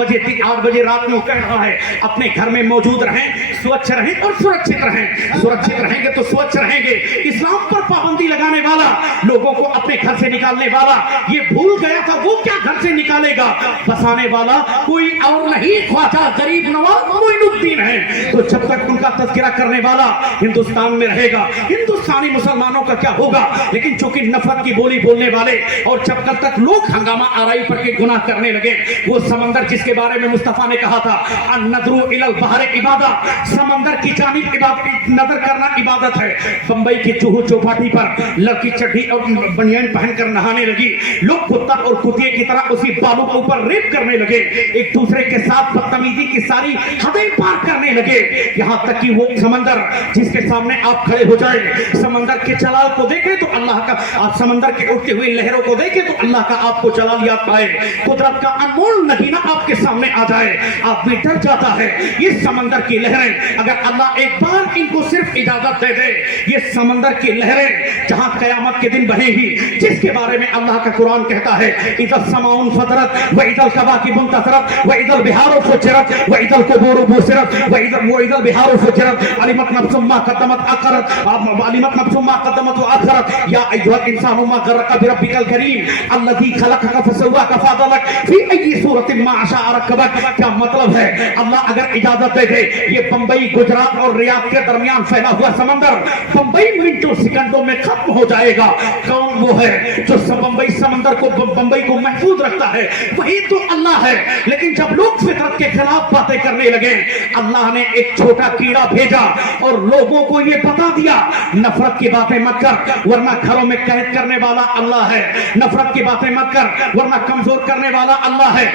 बजे रात में कह रहा है अपने घर में मौजूद रहें, स्वच्छ रहें और सुरक्षित रहें। सुरक्षित रहेंगे तो स्वच्छ रहेंगे। इस्लाम पर पाबंदी लगाने वाला, लोगों को अपने घर से निकालने वाला, ये भूल गया था वो क्या घर से निकालेगा, बसाने वाला कोई और नहीं, ख्वाजा गरीब नवाज मोइनुद्दीन है। तो जब तक उनका तज़किरा करने वाला हिंदुस्तान में रहेगा, हिंदुस्तानी मुसलमानों का क्या होगा? लेकिन चूंकि नफरत की बोली बोलने वाले और जब तक लोग हंगामा आराई पर के गुनाह करने लगे, वो समंदर जिसके बारे में मुस्तफा ने कहा था अन्नदरू इलल बहर इबादा, समंदर की जानिब नजर करना इबादत है। बंबई की चूहू चौपाटी पर लड़की चड्डी और बनियान पहनकर नहाने लगी, लोग कुत्ता और कुतिये की तरह उसी बालू के ऊपर रेप करने लगे, एक दूसरे के साथ बदतमीजी की सारी हदें पार करने लगे, यहाँ तक कि वो समंदर जिसके सामने आप खड़े हो जाए, समंदर के जलाल को देखें तो अल्लाह का, आप समंदर के उठती हुई लहरों को देखें तो अल्लाह का आपको जलाल याद आए, कुदरत का अनमोल नगीना आपके सामने आ जाए, आदमी डर जाता है। ये समंदर की लहरें अगर अल्लाह एक बार इनको सिर्फ इजाजत दे दे, ये समंदर की लहरें जहां कयामत के दिन बहेगी, जिसके बारे में अल्लाह का कुरान कहता है इदल समाउन फतरत व इदल कवाकिबुन तसरत व इदल बिहार फुजरत व इदल कुबूर बुसरत व इदल बिहार फुजरत अलिमत नफ्सुम मा कद्दमत अखरत अलिमत नफ्सुम मा कद्दमत व अखरत या अय्युहल इंसानु मा गरका बिरब्बिकल करीम अल्लज़ी खलक़का फसव्वाका फअदलक फी अय्यि सूरतिन मा शाअ रकबक। क्या मतलब है? अल्लाह अगर इजाजत दे दे, ये बंबई गुजरात और रियाद के दरमियान फैला हुआ समंदर बंबई मिनटों सेकंडों में खत्म हो जाएगा। कौन वो है जो बंबई समंदर को, बंबई को महफूज रखता है? वही तो अल्लाह है। लेकिन जब लोग फितरत के खिलाफ बातें करने लगे, अल्लाह ने एक छोटा कीड़ा भेजा और लोगों को ये बता दिया नफरत की बातें मत कर, वरना घरों में कैद करने वाला अल्लाह है। नफरत की बातें मत कर, वरना कमजोर करने वाला अल्लाह है।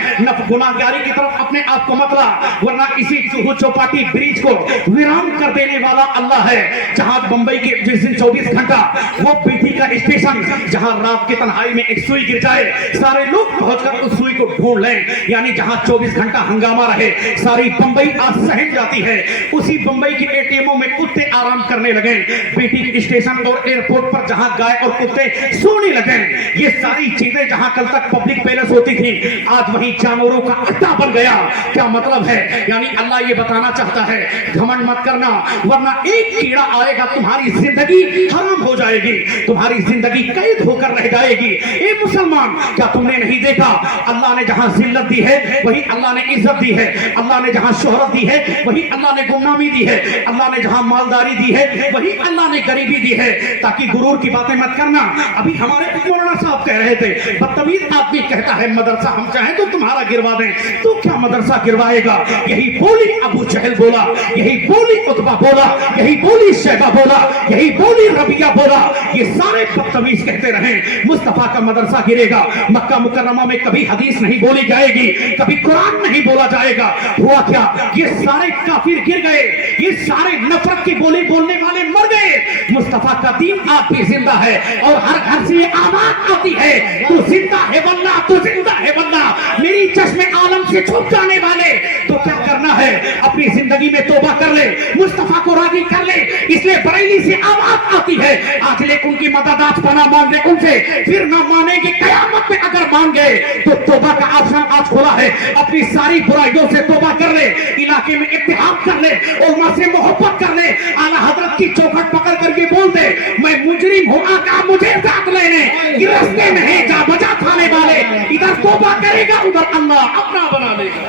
गुनाहगारी की तरफ अपने आप को मत ला, वरना इसी चूहू चौपाटी ब्रिज को वीरान कर देने वाला अल्लाह है। जहां बंबई के जिस दिन 24 घंटा वो बीटी का स्टेशन, जहां रात की तन्हाई में एक सुई गिर जाए, सारे लोग पहुंचकर उस सुई को ढूंढ लें, यानी जहां 24 घंटा हंगामा रहे, सारी बंबई आज सहम जाती है। उसी बंबई के एटीएमओं में कुत्ते आराम करने लगे, बीटी स्टेशन और एयरपोर्ट पर जहां गाय और कुत्ते सोने लगे, ये सारी चीजें जहां कल तक पब्लिक पैलेस होती थी, आज वहीं जानवरों का अड्डा बन गया। क्या मतलब है? यानी अल्लाह ये बताना चाहता है घमंड मत करना, वरना एक कीड़ा आएगा, तुम्हारी जिंदगी हराम हो जाएगी, तुम्हारी जिंदगी कैद होकर रह जाएगी। ए मुसलमान, क्या तुमने नहीं देखा अल्लाह ने जहां जिल्लत दी है वही अल्लाह ने इज्जत दी है, अल्लाह ने जहां शोहरत दी है वही अल्लाह ने गुमनामी दी है, अल्लाह ने जहां मालदारी दी है वही अल्लाह ने गरीबी दी है। ताकि गुरूर की बातें मत करना। अभी हमारे मौलाना साहब कह रहे थे, बदतमीज आदमी कहता है मदरसा हम चाहें तो तुम्हारा गिरवा दें, तो क्या मदरसा गिरवाएगा? यही बोली अबू जहल बोला, यही बोली उतबा बोला, यही बोली शैबा बोला, यही बोली रबिया बोला, ये सारे बदतमीज कहते रहे मुस्तफा का मदरसा गिरेगा। मक्का मुकर्रमा में कभी हदीस नहीं बोली जाएगी, कभी कुरान नहीं बोला जाएगा। हुआ क्या? ये सारे काफिर गिर गए, ये सारे नफरत की बोली बोलने वाले मर गए। मुस्तफा का दीन आप भी जिंदा है और हर घर से ये आवाज आती है, तू जिंदा है वल्लाह, तू जिंदा है वल्लाह, मेरी चश्मे आलम से छुप जाने वाले। तो क्या करना है? अपनी जिंदगी में तौबा कर ले, मुस्तफा को राजी कर ले। इसलिए बरेली से आवाज आती है, आज ले उनकी मदद, आज पना मांग ले उनसे, फिर ना मानेंगे कयामत में अगर मान गए तो तौबा का ऑप्शन आज खुला है। अपनी सारी बुराइयों से तौबा कर ले, इलाके में इत्तेहाद कर ले, उलमा से मोहब्बत कर ले, आला हजरत की चौखट पकड़ करके बोल दे मैं मुजरिम हूं, आका मुझे साथ लेने, ये रास्ते में है जा बजा खाने वाले, इधर तौबा करेगा उधर अल्लाह अपना बना लेगा।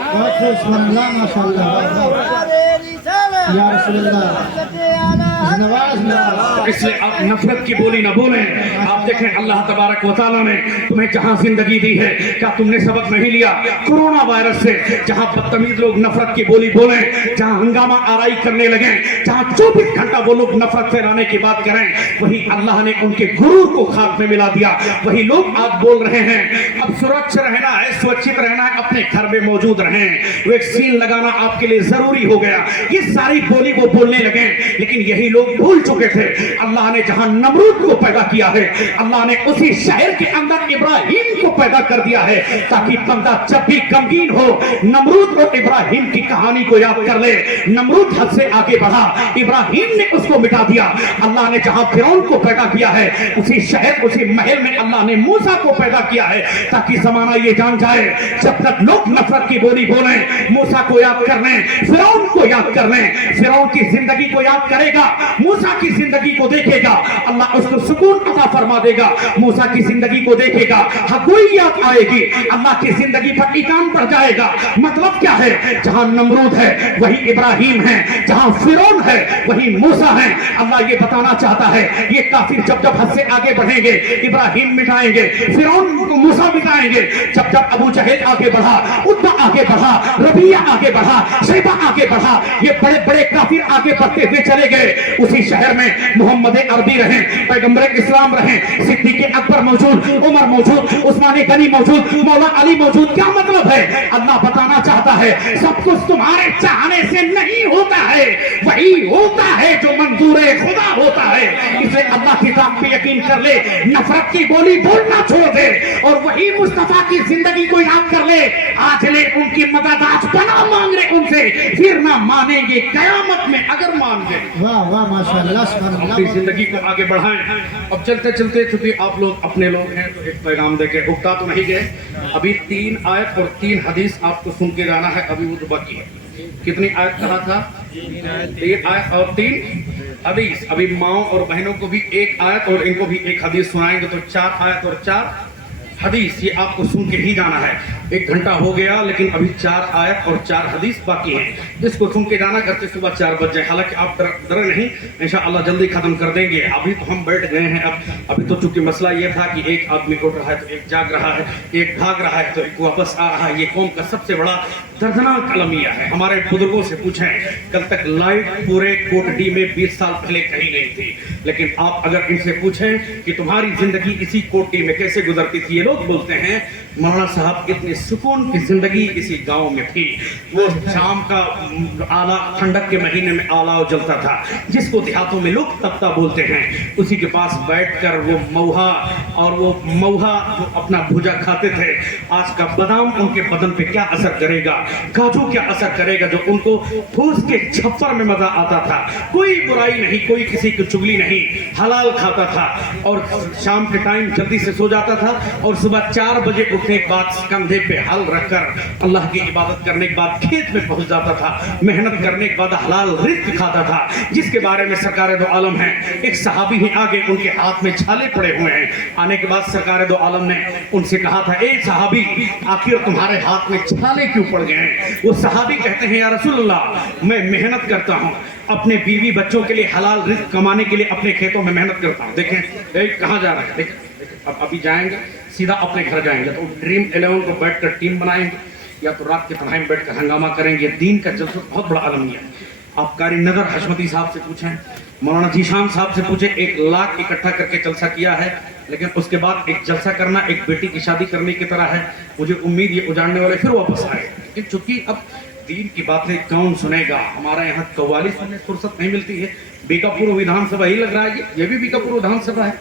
इसलिए आप नफरत की बोली ना बोलें। आप देखें अल्लाह तबारक व तआला ने तुम्हें जहां जिंदगी दी है, क्या तुमने सबक नहीं लिया कोरोना वायरस से? जहां बदतमीज लोग नफरत की बोली बोलें, जहां हंगामा आराई करने लगे, जहां 24 घंटा वो लोग नफरत फैलाने की बात करें, वही अल्लाह ने उनके गुरूर को खाक में मिला दिया। वही लोग आज बोल रहे हैं अब सुरक्षित रहना है, सुरक्षित रहना है, अपने घर में मौजूद रहें, वैक्सीन लगाना आपके लिए जरूरी हो गया। ये सारी बोली वो बोलने लगे, लेकिन यही लोग भूल चुके थे अल्लाह ने जहां नमरूद को पैदा किया है, अल्लाह ने उसी शहर के अंदर इब्राहिम को पैदा कर दिया है, ताकि बंदा जब भी गमगीन हो नमरूद और इब्राहिम की कहानी को याद कर ले। नमरूद हद से आगे बढ़ा, इब्राहिम ने उसको मिटा दिया। अल्लाह ने जहां फिरौन को पैदा किया है, उसी शहर उसी महल में अल्लाह ने मूसा को पैदा किया है, ताकि जमाना ये जान जाए जब तक लोग नफरत की बोली बोलें, मूसा को याद कर लें, फिरौन को याद कर लें, फिरौन की जिंदगी को याद करें रहेगा, मूसा की जिंदगी को देखेगा, अल्लाह उसको सुकून अता फरमा देगा। मूसा की जिंदगी को देखेगा, हकोइयत आएगी, अल्लाह की जिंदगी पर ईकान पड़ जाएगा। मतलब क्या है, जहां नमरूद है वही इब्राहिम है, जहां फिरौन है वही मूसा है। अल्लाह ये बताना चाहता है, ये काफिर जब जब हद से आगे बढ़ेंगे, इब्राहिम मिटाएंगे, फिरौन को मूसा मिटाएंगे। जब जब अबू जहल आगे बढ़ा, उत्बा आगे बढ़ा, रबिया आगे बढ़ा, शैबा आगे बढ़ा, ये बड़े बड़े काफिर आगे बढ़ते हुए चले गए। उसी शहर में मोहम्मद अरबी रहे, पैगंबर इस्लाम रहे, सिद्दीक अकबर मौजूद, उमर मौजूद, उस्मान गनी मौजूद, मौला अली मौजूद। क्या मतलब है, अल्लाह बताना चाहता है सब कुछ तुम्हारे चाहने से नहीं होता है, वही होता है जो मंजूर खुदा होता है। इसलिए अल्लाह की जात पे यकीन कर ले, नफरत की बोली बोलना छोड़ दे और वही मुस्तफा की जिंदगी को याद कर ले। आज ले उनकी मदद, आज पनाह मांग रहे उनसे, फिर ना मानेंगे कयामत में अगर मान गए। वाह वाह माशाअल्लाह सुभान अपनी अल्लाह। जिंदगी को आगे बढ़ाएं। अब चलते चलते चूंकि आप लोग अपने लोग हैं तो एक पैगाम देके उगता तो नहीं गए। अभी 3 आयत और 3 हदीस आपको सुन के जाना है, अभी वो तो बाकी है। कितनी आयत कहा था, 3 आयत और 3 हदीस। अभी माओ और बहनों को भी 1 आयत और इनको भी 1 हदीस सुनाएंगे, तो 4 आयत और 4 हदीस, ये आपको सुन के ही जाना है। 1 घंटा हो गया लेकिन अभी 4 आयत और 4 हदीस बाकी हैं, इसको सुन के जाना करते सुबह 4 बज जाए। हालांकि आप डरे नहीं, इंशाअल्लाह जल्दी खत्म कर देंगे। अभी तो हम बैठ गए हैं। अभी तो चूंकि मसला ये था कि एक आदमी उठ रहा है तो एक जाग रहा है, एक भाग रहा है तो एक वापस आ रहा है। ये कौम का सबसे बड़ा दर्दनाक अलमिया है। हमारे बुजुर्गों से पूछें, कल तक लाइट पूरे कोटडी में 20 साल पहले कहीं नहीं थी, लेकिन आप अगर इनसे पूछें कि तुम्हारी जिंदगी इसी कोटडी में कैसे गुजरती थी, ये लोग बोलते हैं मौलाना साहब इतनी सुकून की जिंदगी इसी गांव में थी। वो शाम का आला, ठंडक के महीने में आलाव जलता था, जिसको देहातों में लोग तप्ता बोलते हैं। उसी के पास बैठकर वो मऊहा और वो मऊहा जो अपना भुजा खाते थे, आज का बादाम उनके बदन पे क्या असर करेगा, काजू क्या असर करेगा, जो उनको फूस के छप्पर में मजा आता था। कोई बुराई नहीं, कोई किसी की चुगली नहीं, हलाल खाता था और शाम के टाइम जल्दी से सो जाता था और सुबह 4 बजे उठने के बाद कंधे पे हल रखकर अल्लाह की इबादत करने के बाद खेत में पहुंच जाता था, मेहनत करने के बाद हलाल रिज़्क़ खाता था, जिसके बारे में सरकार दो आलम है। एक सहाबी ही आगे, उनके हाथ में छाले पड़े हुए हैं। आने के बाद सरकार दो आलम ने उनसे कहा था, ए सहाबी, आखिर तुम्हारे हाथ में छाले क्यों पड़ गए हैं? वो सहाबी कहते हैं, या रसूलल्लाह, मैं मेहनत करता हूँ, अपने बीवी बच्चों के लिए हलाल रिज़्क़ कमाने के लिए अपने खेतों में मेहनत करता हूँ। देखें कहाँ जा रहा है, देखें अब अभी जाएंगे सीधा अपने घर जाएंगे तो ड्रीम 11 को बैठकर टीम बनाएंगे या तो रात के तन्हाई में बैठकर हंगामा करेंगे। दीन का जलसा बहुत बड़ा अलमिया है। आप कारी नगर हशमती साहब से पूछें, मौलाना जीशान साहब से पूछें, 1 लाख इकट्ठा करके जलसा किया है, लेकिन उसके बाद एक जलसा करना एक बेटी की शादी करने की तरह है। मुझे उम्मीद ये उजाड़ने वाले फिर वापस आए, लेकिन चूंकि अब दीन की बातें कौन सुनेगा, हमारे यहाँ कव्वाली सुनने फुर्सत नहीं मिलती है। बीकापुर विधानसभा ही लग रहा है, ये भी बीकापुर विधानसभा है,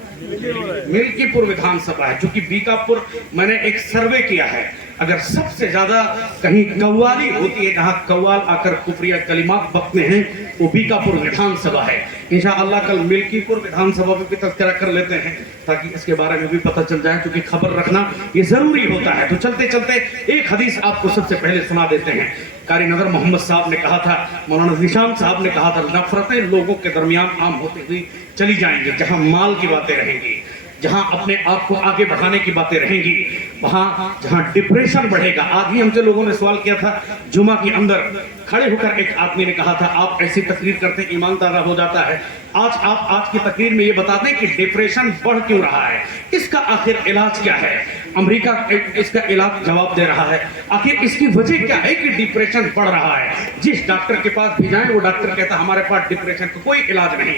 मिल्कीपुर विधानसभा है। चूंकि बीकापुर, मैंने एक सर्वे किया है, अगर सबसे ज्यादा कहीं कव्वाली होती है, जहां कव्वाल आकर कुफरिया कलिमात बकते हैं, वो बीकापुर विधानसभा है। इंशाअल्लाह कल मिल्कीपुर विधानसभा में भी तज़किरा कर लेते हैं ताकि इसके बारे में भी पता चल जाए, क्योंकि खबर रखना ये जरूरी होता है। तो चलते चलते एक हदीस आपको सबसे पहले सुना देते हैं। कारी नगर मोहम्मद साहब ने कहा था, मौलाना निशान साहब ने कहा था, नफरतें लोगों के दरमियान आम होती हुई चली जाएंगी। जहां माल की बातें रहेंगी, जहां अपने आप को आगे बढ़ाने की बातें रहेंगी, वहां जहां डिप्रेशन बढ़ेगा। आज ही हमसे लोगों ने सवाल किया था, जुमा के अंदर खड़े होकर एक आदमी ने कहा था, आप ऐसी तकरीर करते ईमानदार हो जाता है। आज की तकरीर में ये बता दें कि डिप्रेशन बढ़ क्यों रहा है, इसका आखिर इलाज क्या है। अमेरिका इसका इलाज जवाब दे रहा है, आखिर इसकी वजह क्या है कि डिप्रेशन बढ़ रहा है। जिस डॉक्टर के पास भी जाएं, वो डॉक्टर कहता है हमारे पास डिप्रेशन का कोई इलाज नहीं।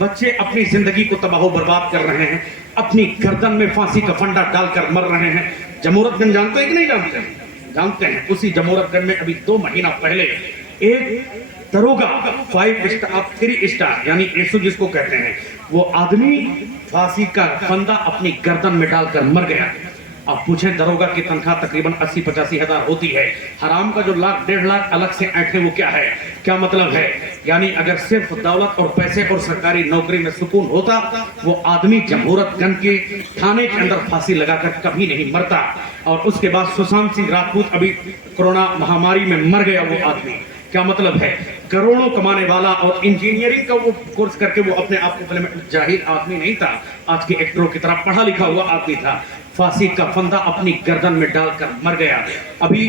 बच्चे अपनी जिंदगी को तबाह बर्बाद कर रहे हैं, अपनी गर्दन में फांसी का फंडा डालकर मर रहे हैं। जमूरतगंज जानते हैं कि नहीं जानते हैं? जानते हैं। उसी जमूरतगंज में अभी 2 महीना पहले एक दरोगा 5 स्टार 3 स्टार यानी एसो जिसको कहते हैं, वो आदमी फांसी का फंदा अपनी गर्दन में डालकर मर गया। आप पूछें, दरोगा की तनख्वाह तकरीबन 80-85 हजार होती है। हराम का जो 1-1.5 लाख अलग से ऐंठे, वो क्या है, क्या मतलब है? यानी अगर सिर्फ दौलत और पैसे और सरकारी नौकरी में सुकून होता, वो आदमी जमहूरतगंज के थाने के अंदर फांसी लगाकर कभी नहीं मरता। और उसके बाद सुशांत सिंह राजपूत अभी कोरोना महामारी में मर गया वो आदमी। क्या मतलब है? करोड़ों कमाने वाला और इंजीनियरिंग का वो कोर्स करके वो अपने आप को पहले जाहिल आदमी नहीं था, आज के एक्टरों की तरह पढ़ा लिखा हुआ आदमी था। फांसी का फंदा अपनी गर्दन में डालकर मर गया। अभी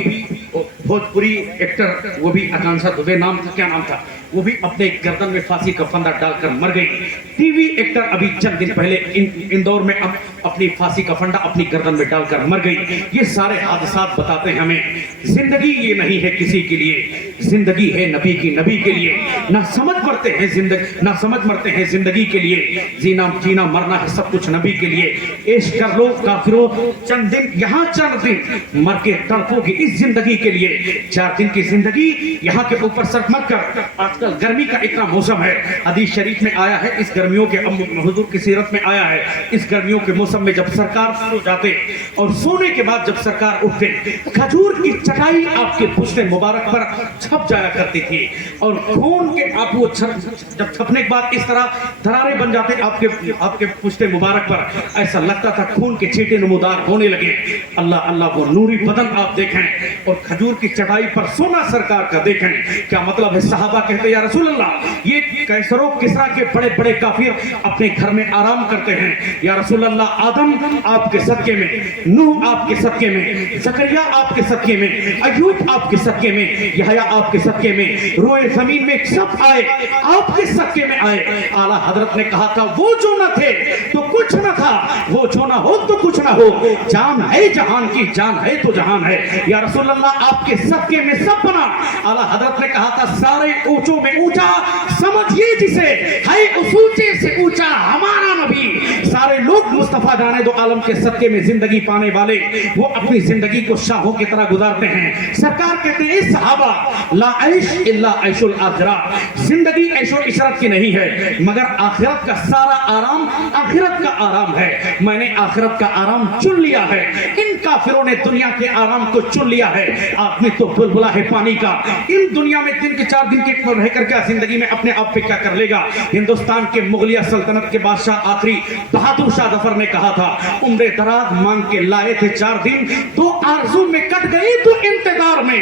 भोजपुरी एक्टर, वो भी आकांक्षा दुबे नाम था, क्या नाम था, वो भी अपने गर्दन में फांसी का फंदा डालकर मर गई। टीवी एक्टर अभी चंद दिन पहले इंदौर में अपनी फांसी का फंदा अपनी गर्दन में डालकर मर गई। ये सारे हादसात बताते हैं हमें जिंदगी ये नहीं है किसी के लिए, जिंदगी है नबी की, नबी के लिए। ना समझ मरते हैं जिंदगी, ना समझ मरते हैं जिंदगी के लिए, जीना मरना है सब कुछ नबी के लिए। ऐश कर लो काफिरों चंद दिन, यहाँ चंद दिन मर के तड़पोगे इस जिंदगी के लिए। 4 दिन की जिंदगी यहाँ के ऊपर सर्फ मत कर। आजकल गर्मी का इतना मौसम है, हदीस शरीफ में आया है, इस गर्मियों के हुजूर की सीरत में आया है, इस गर्मियों के मौसम में जब सरकार सो जाते और सोने के बाद जब सरकार उठते, खजूर की चटाई आपके पुश्ते मुबारक पर छप जाया करती थी और खून के आप वो जब छपने के बाद इस तरह दरारें बन जाते आपके पुश्ते मुबारक पर, ऐसा लगता था खून के छींटे नमूदार होने लगे। अल्लाह अल्लाह, वो नूरी बदन आप देखें और खजूर की चटाई पर सोना सरकार का देखें, क्या मतलब है। सहाबा कहते या रसूल अल्लाह, ये कैसरो किसरा के बड़े बड़े काफिर अपने घर में आराम करते हैं, या रसूल अल्लाह, आदम आपके सदके में, नूह आपके सदके में, जकरिया आपके सदके में, अय्यूब आपके सदके में, यहया आपके सदके में, रोए जमीन में सब आए आपके सदके में आए। आला हजरत ने कहा था वो जो न थे तो कुछ न था, वो जो न हो तो कुछ न हो, जान है जहान की, जान है तो जहान है, या रसूल अल्लाह आपके सदके में सब बना। आला हजरत ने कहा था सारे ऊंचों में ऊंचा समझिए जिसे, है उस ऊंचे से ऊंचा हमारा नबी। सारे लोग मुस्तफा जाने दो आलम के सदके में जिंदगी पाने वाले, वो अपनी जिंदगी को शाहों की तरह गुजारते हैं। सरकार कहते हैं सहाबा, ला ऐश इल्ला ऐशुल आखिरा, जिंदगी ऐशो इशरत की नहीं है मगर आखिरत का सारा आराम आखिरत का आराम है। मैंने आखिरत का आराम चुन लिया है, इन काफिरों ने दुनिया के आराम को चुन लिया है। आदमी तो बुलबुला है पानी का, इन दुनिया में दिन के 4 दिन के रह कर क्या जिंदगी में अपने आप पे क्या कर लेगा। हिंदुस्तान के मुगलिया सल्तनत के बादशाह आखिरी बहादुर शाह जफर ने कहा था, उम्र दराज मांग के लाए थे 4 दिन, तो आरज़ू में कट गई तो इंतजार में।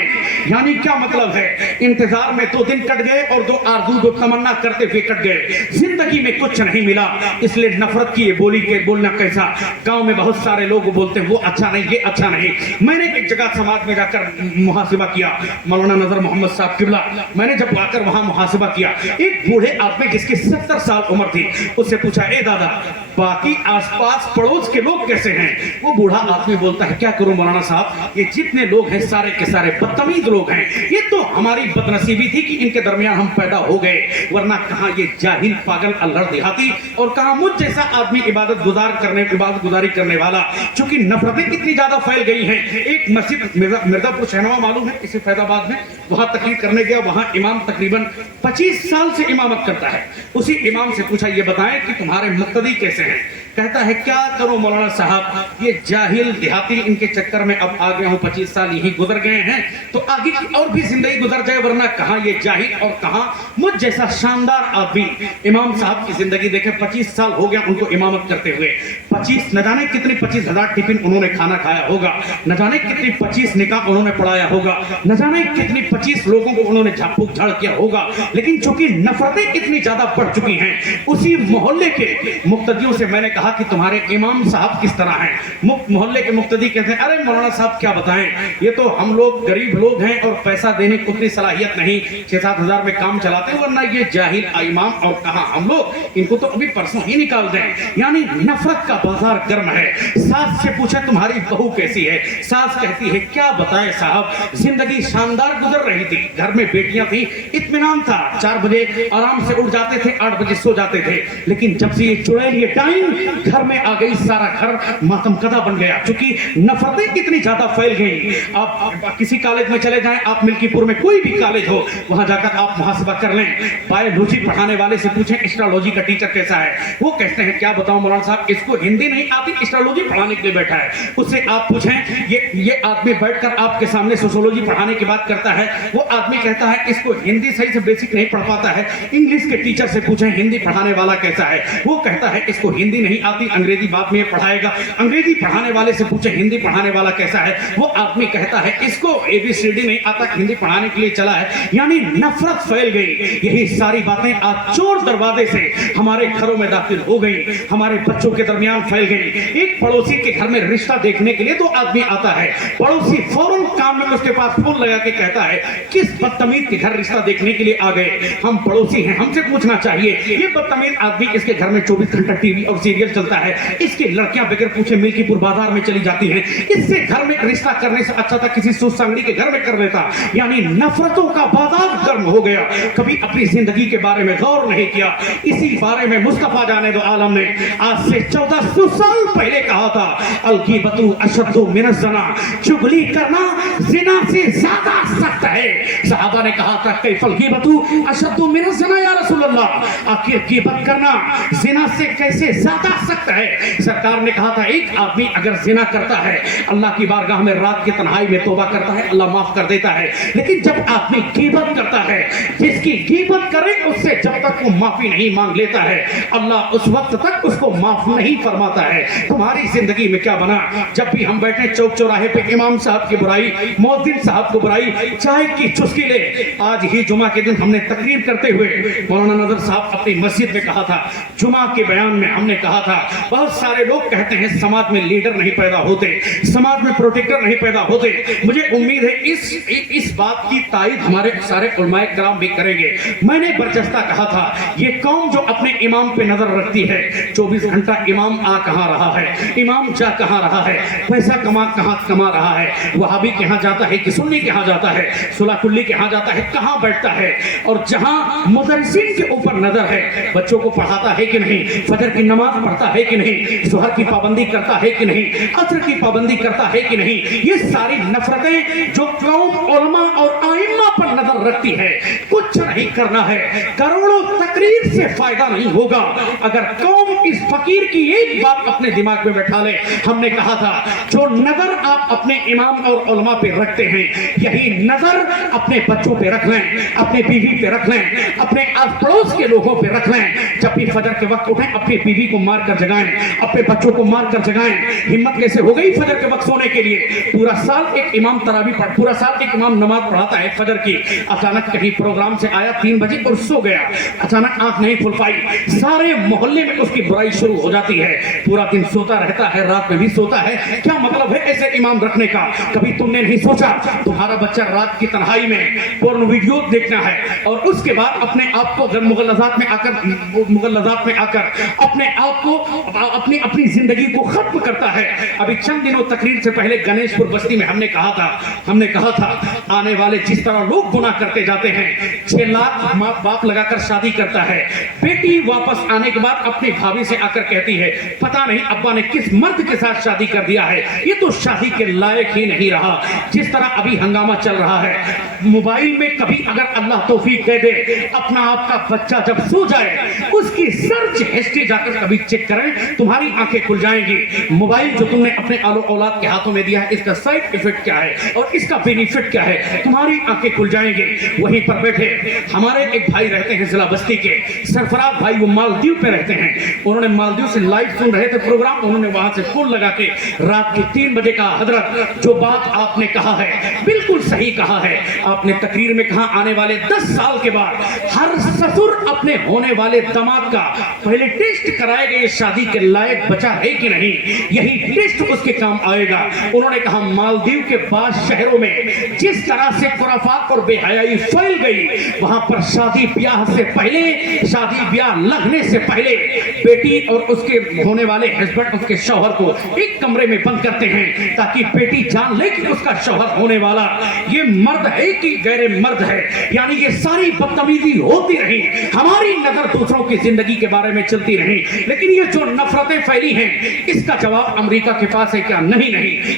यानी क्या मतलब है, इंतजार में 2 दिन कट गए और 2 आरज़ू जो तमन्ना करते हुए कट गए। जिंदगी में कुछ नहीं मिला, इसलिए नफरत की ये बोली के बोलना कैसा। गांव में बहुत सारे लोग बोलते हैं वो अच्छा नहीं, ये अच्छा नहीं। मैंने एक जगह समाज में जाकर मुहासिबा किया, मौलाना नजर मोहम्मद साहब किबला, मैंने जब आकर वहां मुहासिबा किया, एक बूढ़े आदमी जिसकी 70 साल उम्र थी, उससे पूछा, ए दादा बाकी आसपास पड़ोस के लोग कैसे हैं। वो बूढ़ा आदमी बोलता है, क्या करूं मौलाना साहब, ये जितने लोग हैं सारे के सारे बदतमीज लोग हैं, ये तो हमारी बदनसीबी थी कि इनके दरमियान हम पैदा हो गए, वरना कहां ये जाहिल पागल अल्लड़ देहाती और कहां मुझ जैसा आदमी इबादत गुजारी करने वाला। चूंकि नफरतें इतनी ज्यादा फैल गई हैं। एक मस्जिद मिर्जापुर शहनवा मालूम है, इसे फैजाबाद में, वहां तकरीर करने गया, वहां इमाम तकरीबन 25 साल से इमामत करता है। उसी इमाम से पूछा, ये बताएं कि तुम्हारे मुक्तदी कैसे हैं। कहता है, क्या करूं मौलाना साहब, ये जाहिल देहाती इनके चक्कर में अब आ गया हूं, 25 साल यही गुजर गए हैं, तो आगे की और भी जिंदगी गुजर जाए, वरना कहां ये जाहिल और कहां मुझ जैसा शानदार आदमी। इमाम साहब की जिंदगी देखें, 25 साल हो गया उनको इमामत करते हुए, 25 न जाने कितनी 25,000 टिफिन उन्होंने खाना खाया होगा, न जाने कितनी 25 निकाह उन्होंने पढ़ाया होगा, न जाने कितनी 25 लोगों को उन्होंने झाड़फूक झाड़ किया होगा। लेकिन चूंकि नफरतें इतनी ज्यादा बढ़ चुकी हैं, उसी मोहल्ले के मुक्तदियों से मैंने कहा कि तुम्हारे इमाम साहब किस तरह हैं। मोहल्ले के मुक्तदी कहते हैं, अरे मौलाना साहब क्या बताएं, ये तो हम लोग गरीब लोग हैं और पैसा देने की उतनी सलाहियत नहीं, 6-7 हजार में काम चलाते हैं, वरना ये जाहिल इमाम और कहां हम लोग, इनको तो अभी परसों ही निकाल दें। यानी नफरत का बाजार गर्म है। सास से पूछे तुम्हारी बहू कैसी है, सास कहती है, क्या बताए साहब, जिंदगी शानदार गुजर रही थी, घर में बेटियां थी, इत्मीनान था, 4 बजे आराम से उठ जाते थे, 8 बजे सो जाते थे। लेकिन जब से ये चुड़ैल ये टाइम घर में आ गई, सारा घर मातमकदा बन गया। चूंकि नफरतें इतनी ज्यादा फैल गई। आप किसी कॉलेज में चले जाएं, आप मिल्कीपुर में कोई भी कॉलेज हो, वहां जाकर आप मुहासिबा कर लें, बायोलॉजी पढ़ाने वाले से पूछें एस्ट्रोलॉजी का टीचर कैसा है, वो कहते हैं, क्या बताऊं मौलाना साहब, इसको हिंदू हिंदी नहीं आती, एस्ट्रोलॉजी पढ़ाने के लिए बैठा है। उससे आप पूछें ये आदमी बैठकर आपके सामने सोशियोलॉजी पढ़ाने की बात करता है, वो आदमी कहता है इसको हिंदी सही से बेसिक नहीं पढ़ पाता है। इंग्लिश के टीचर से पूछें हिंदी पढ़ाने वाला कैसा है, वो कहता है इसको हिंदी नहीं आती, अंग्रेजी बाद में पढ़ाएगा। अंग्रेजी पढ़ाने वाले से पूछें हिंदी पढ़ाने वाला कैसा है, वो आदमी कहता है इसको ABCD नहीं आता, हिंदी पढ़ाने के लिए चला है। यानी नफरत फैल गई। यही सारी बातें आज चोर दरवाजे से हमारे घरों में दाखिल हो गई, हमारे बच्चों के दरमियान फैल गई। एक पड़ोसी के घर में रिश्ता देखने के लिए तो आदमी आता है, पड़ोसी फौरन काम में उसके पास फोन लगा के कहता है किस बदतमीज के घर रिश्ता देखने के लिए आ गए, हम पड़ोसी हैं, हमसे पूछना चाहिए। ये बदतमीज आदमी, इसके घर में 24 घंटा टीवी और सीरियल चलता है, इसकी लड़कियां बगैर पूछे मिल्कीपुर बाजार में चली जाती हैं, इससे घर में रिश्ता करने से अच्छा था किसी सुसांगड़ी के घर में कर लेता। यानी नफरतों का बाजार गर्म हो गया। कभी अपनी जिंदगी के बारे में गौर नहीं किया। इसी बारे में मुस्तफा जाने दो आलम ने आज से 1400 साल पहले कहा था, अलगीबतु अशद्दु मिनज़ ज़ना, चुगली करना जिना से ज्यादा सख्त है। सहाबा ने कहा था कैफल गीबतु अशद्दु मिनज़ ज़ना या रसूल अल्लाह, आखिर गीबत करना जिना से कैसे ज्यादा सख्त है। सरकार ने कहा था एक आदमी अगर जिना करता है, अल्लाह की बारगाह में रात की तन्हाई में तौबा करता है, अल्लाह माफ कर देता है। लेकिन जब आदमी गीबत करता है, जिसकी गीबत करे उससे जब तक वो माफी नहीं मांग लेता है, अल्लाह उस वक्त तक उसको माफ नहीं फरमाता है। तुम्हारी जिंदगी में क्या बना? जब भी हम बैठे चौक चौराहे पे, इमाम साहब की बुराई, मौज़िन साहब को बुराई, चाय की चुस्की ले। आज ही जुमा के दिन हमने तकरीर करते हुए मौलाना नजर साहब अपनी मस्जिद में कहा था, जुमा के बयान में हमने कहा था बहुत सारे लोग कहते हैं समाज में लीडर नहीं पैदा होते, समाज में प्रोटेक्टर नहीं पैदा होते। मुझे उम्मीद है इस बात की तायद हमारे सारे उलमाए किराम भी करेंगे। मैंने बरजस्ता कहा था ये कौम जो अपने इमाम पे नजर रखती है, 24 घंटा इमाम आ कहां रहा है, इमाम जा कहां रहा है, पैसा कमा रहा है, वहाबी के यहां जाता है कि सुन्नी के यहां जाता है, सुलाकुल्ली के यहां जाता है, कहां बैठता है। और जहां मुदर्रिसीन के ऊपर नजर है, बच्चों को पढ़ाता है कि नहीं, फजर की नमाज पढ़ता है कि नहीं, ज़ोहर की पाबंदी करता है कि नहीं, असर की पाबंदी करता है कि नहीं। ये सारी नफरतें जो कौम उलमा और आइम्मा पर नजर रखती है, कुछ नहीं करना है। करोड़ों तकरीर से फायदा नहीं होगा अगर कौम इस फकीर की एक बात अपने दिमाग में बैठा ले। हमने कहा था जो नजर आप अपने इमाम और उलमा पे रखते हैं, यही नजर अपने बच्चों पे रख लें, अपने बीवी पे रख लें, अपने आस पड़ोस के लोगों पे रख लें। जब भी फजर के वक्त उठें, अपनी बीवी को मार कर जगाएं, अपने बच्चों को मार कर जगाएं। हिम्मत कैसे हो गई फजर के वक्त सोने के लिए? पूरा साल एक इमाम तरावी पढ़, पूरा साल एक इमाम नमाज पढ़ाता है फजर की, अचानक कहीं प्रोग्राम से आया 3 बजे और सो गया, अचानक आंख नहीं खुल पाई, सारे मोहल्ले में उसकी बुराई शुरू हो जाती है। पूरा दिन सोता रहता है, रात में भी सोता है। क्या मतलब है ऐसे इमाम रखने का? कभी तुमने नहीं सोचा तुम्हारा बच्चा रात की तन्हाई में पोर्न वीडियो देखना है और उसके बाद अपने आप को मुगल्लज़ात में आकर अपने आप को अपनी जिंदगी को खत्म करता है। अभी चंद दिनों तकरीर से पहले गणेशपुर बस्ती में हमने कहा था आने वाले जिस तरह लोग गुनाह करते जाते हैं, 6 लाख माँ बाप लगाकर शादी करता है, बेटी वापस आने के बाद अपनी भाभी से आकर कहती है पता नहीं अब्बा ने किस मर्द के साथ शादी कर दिया है, ये तो शादी के लायक ही नहीं रहा। जिस तरह अभी हंगामा चल रहा है, मोबाइल में कभी अगर अल्लाह तौफीक दे दे, अपना आपका बच्चा जब सो जाए उसकी सर्च हिस्ट्री जाकर कभी चेक करें, तुम्हारी आंखें खुल जाएंगी। मोबाइल जो तुमने अपने आलो औलाद के हाथों में दिया है, इसका साइड इफेक्ट क्या है और इसका बेनिफिट क्या है, तुम्हारी आंखें खुल जाएंगी। वहीं पर बैठे हमारे एक भाई रहते हैं जिला बस्ती के, सरफराज भाई, वो मालदीव पे रहते हैं। उन्होंने मालदीव से लाइव सुन रहे थे प्रोग्राम, उन्होंने वहां से फोन लगा के रात के 3 बजे कहा हजरत जो बात आपने कहा है बिल्कुल सही कहा है। आपने तकरीर में कहा आने वाले 10 साल के बाद हर ससुर अपने होने वाले दामाद का पहले टेस्ट कराएगा ये शादी के लायक बचा है कि नहीं, यही टेस्ट उसके काम आएगा। उन्होंने कहा मालदीव के बाद शहरों में जिस तरह से खुराफात और बेहयाई फैल गई, वहां पर शादी ब्याह से पहले, शादी ब्याह लगने से पहले बेटी और उसके होने वाले हस्बैंड उसके शौहर को एक कमरे में बंद करते हैं ताकि बेटी जान ले कि उसका शौहर होने वाला ये मर्द है कि गैर मर्द है। यानी ये सारी बदतमीजी होती रही, हमारी नजर दूसरों की जिंदगी के बारे में चलती रही, लेकिन ये जो नफरतें फैली हैं इसका जवाब अमेरिका के पास है क्या? नहीं।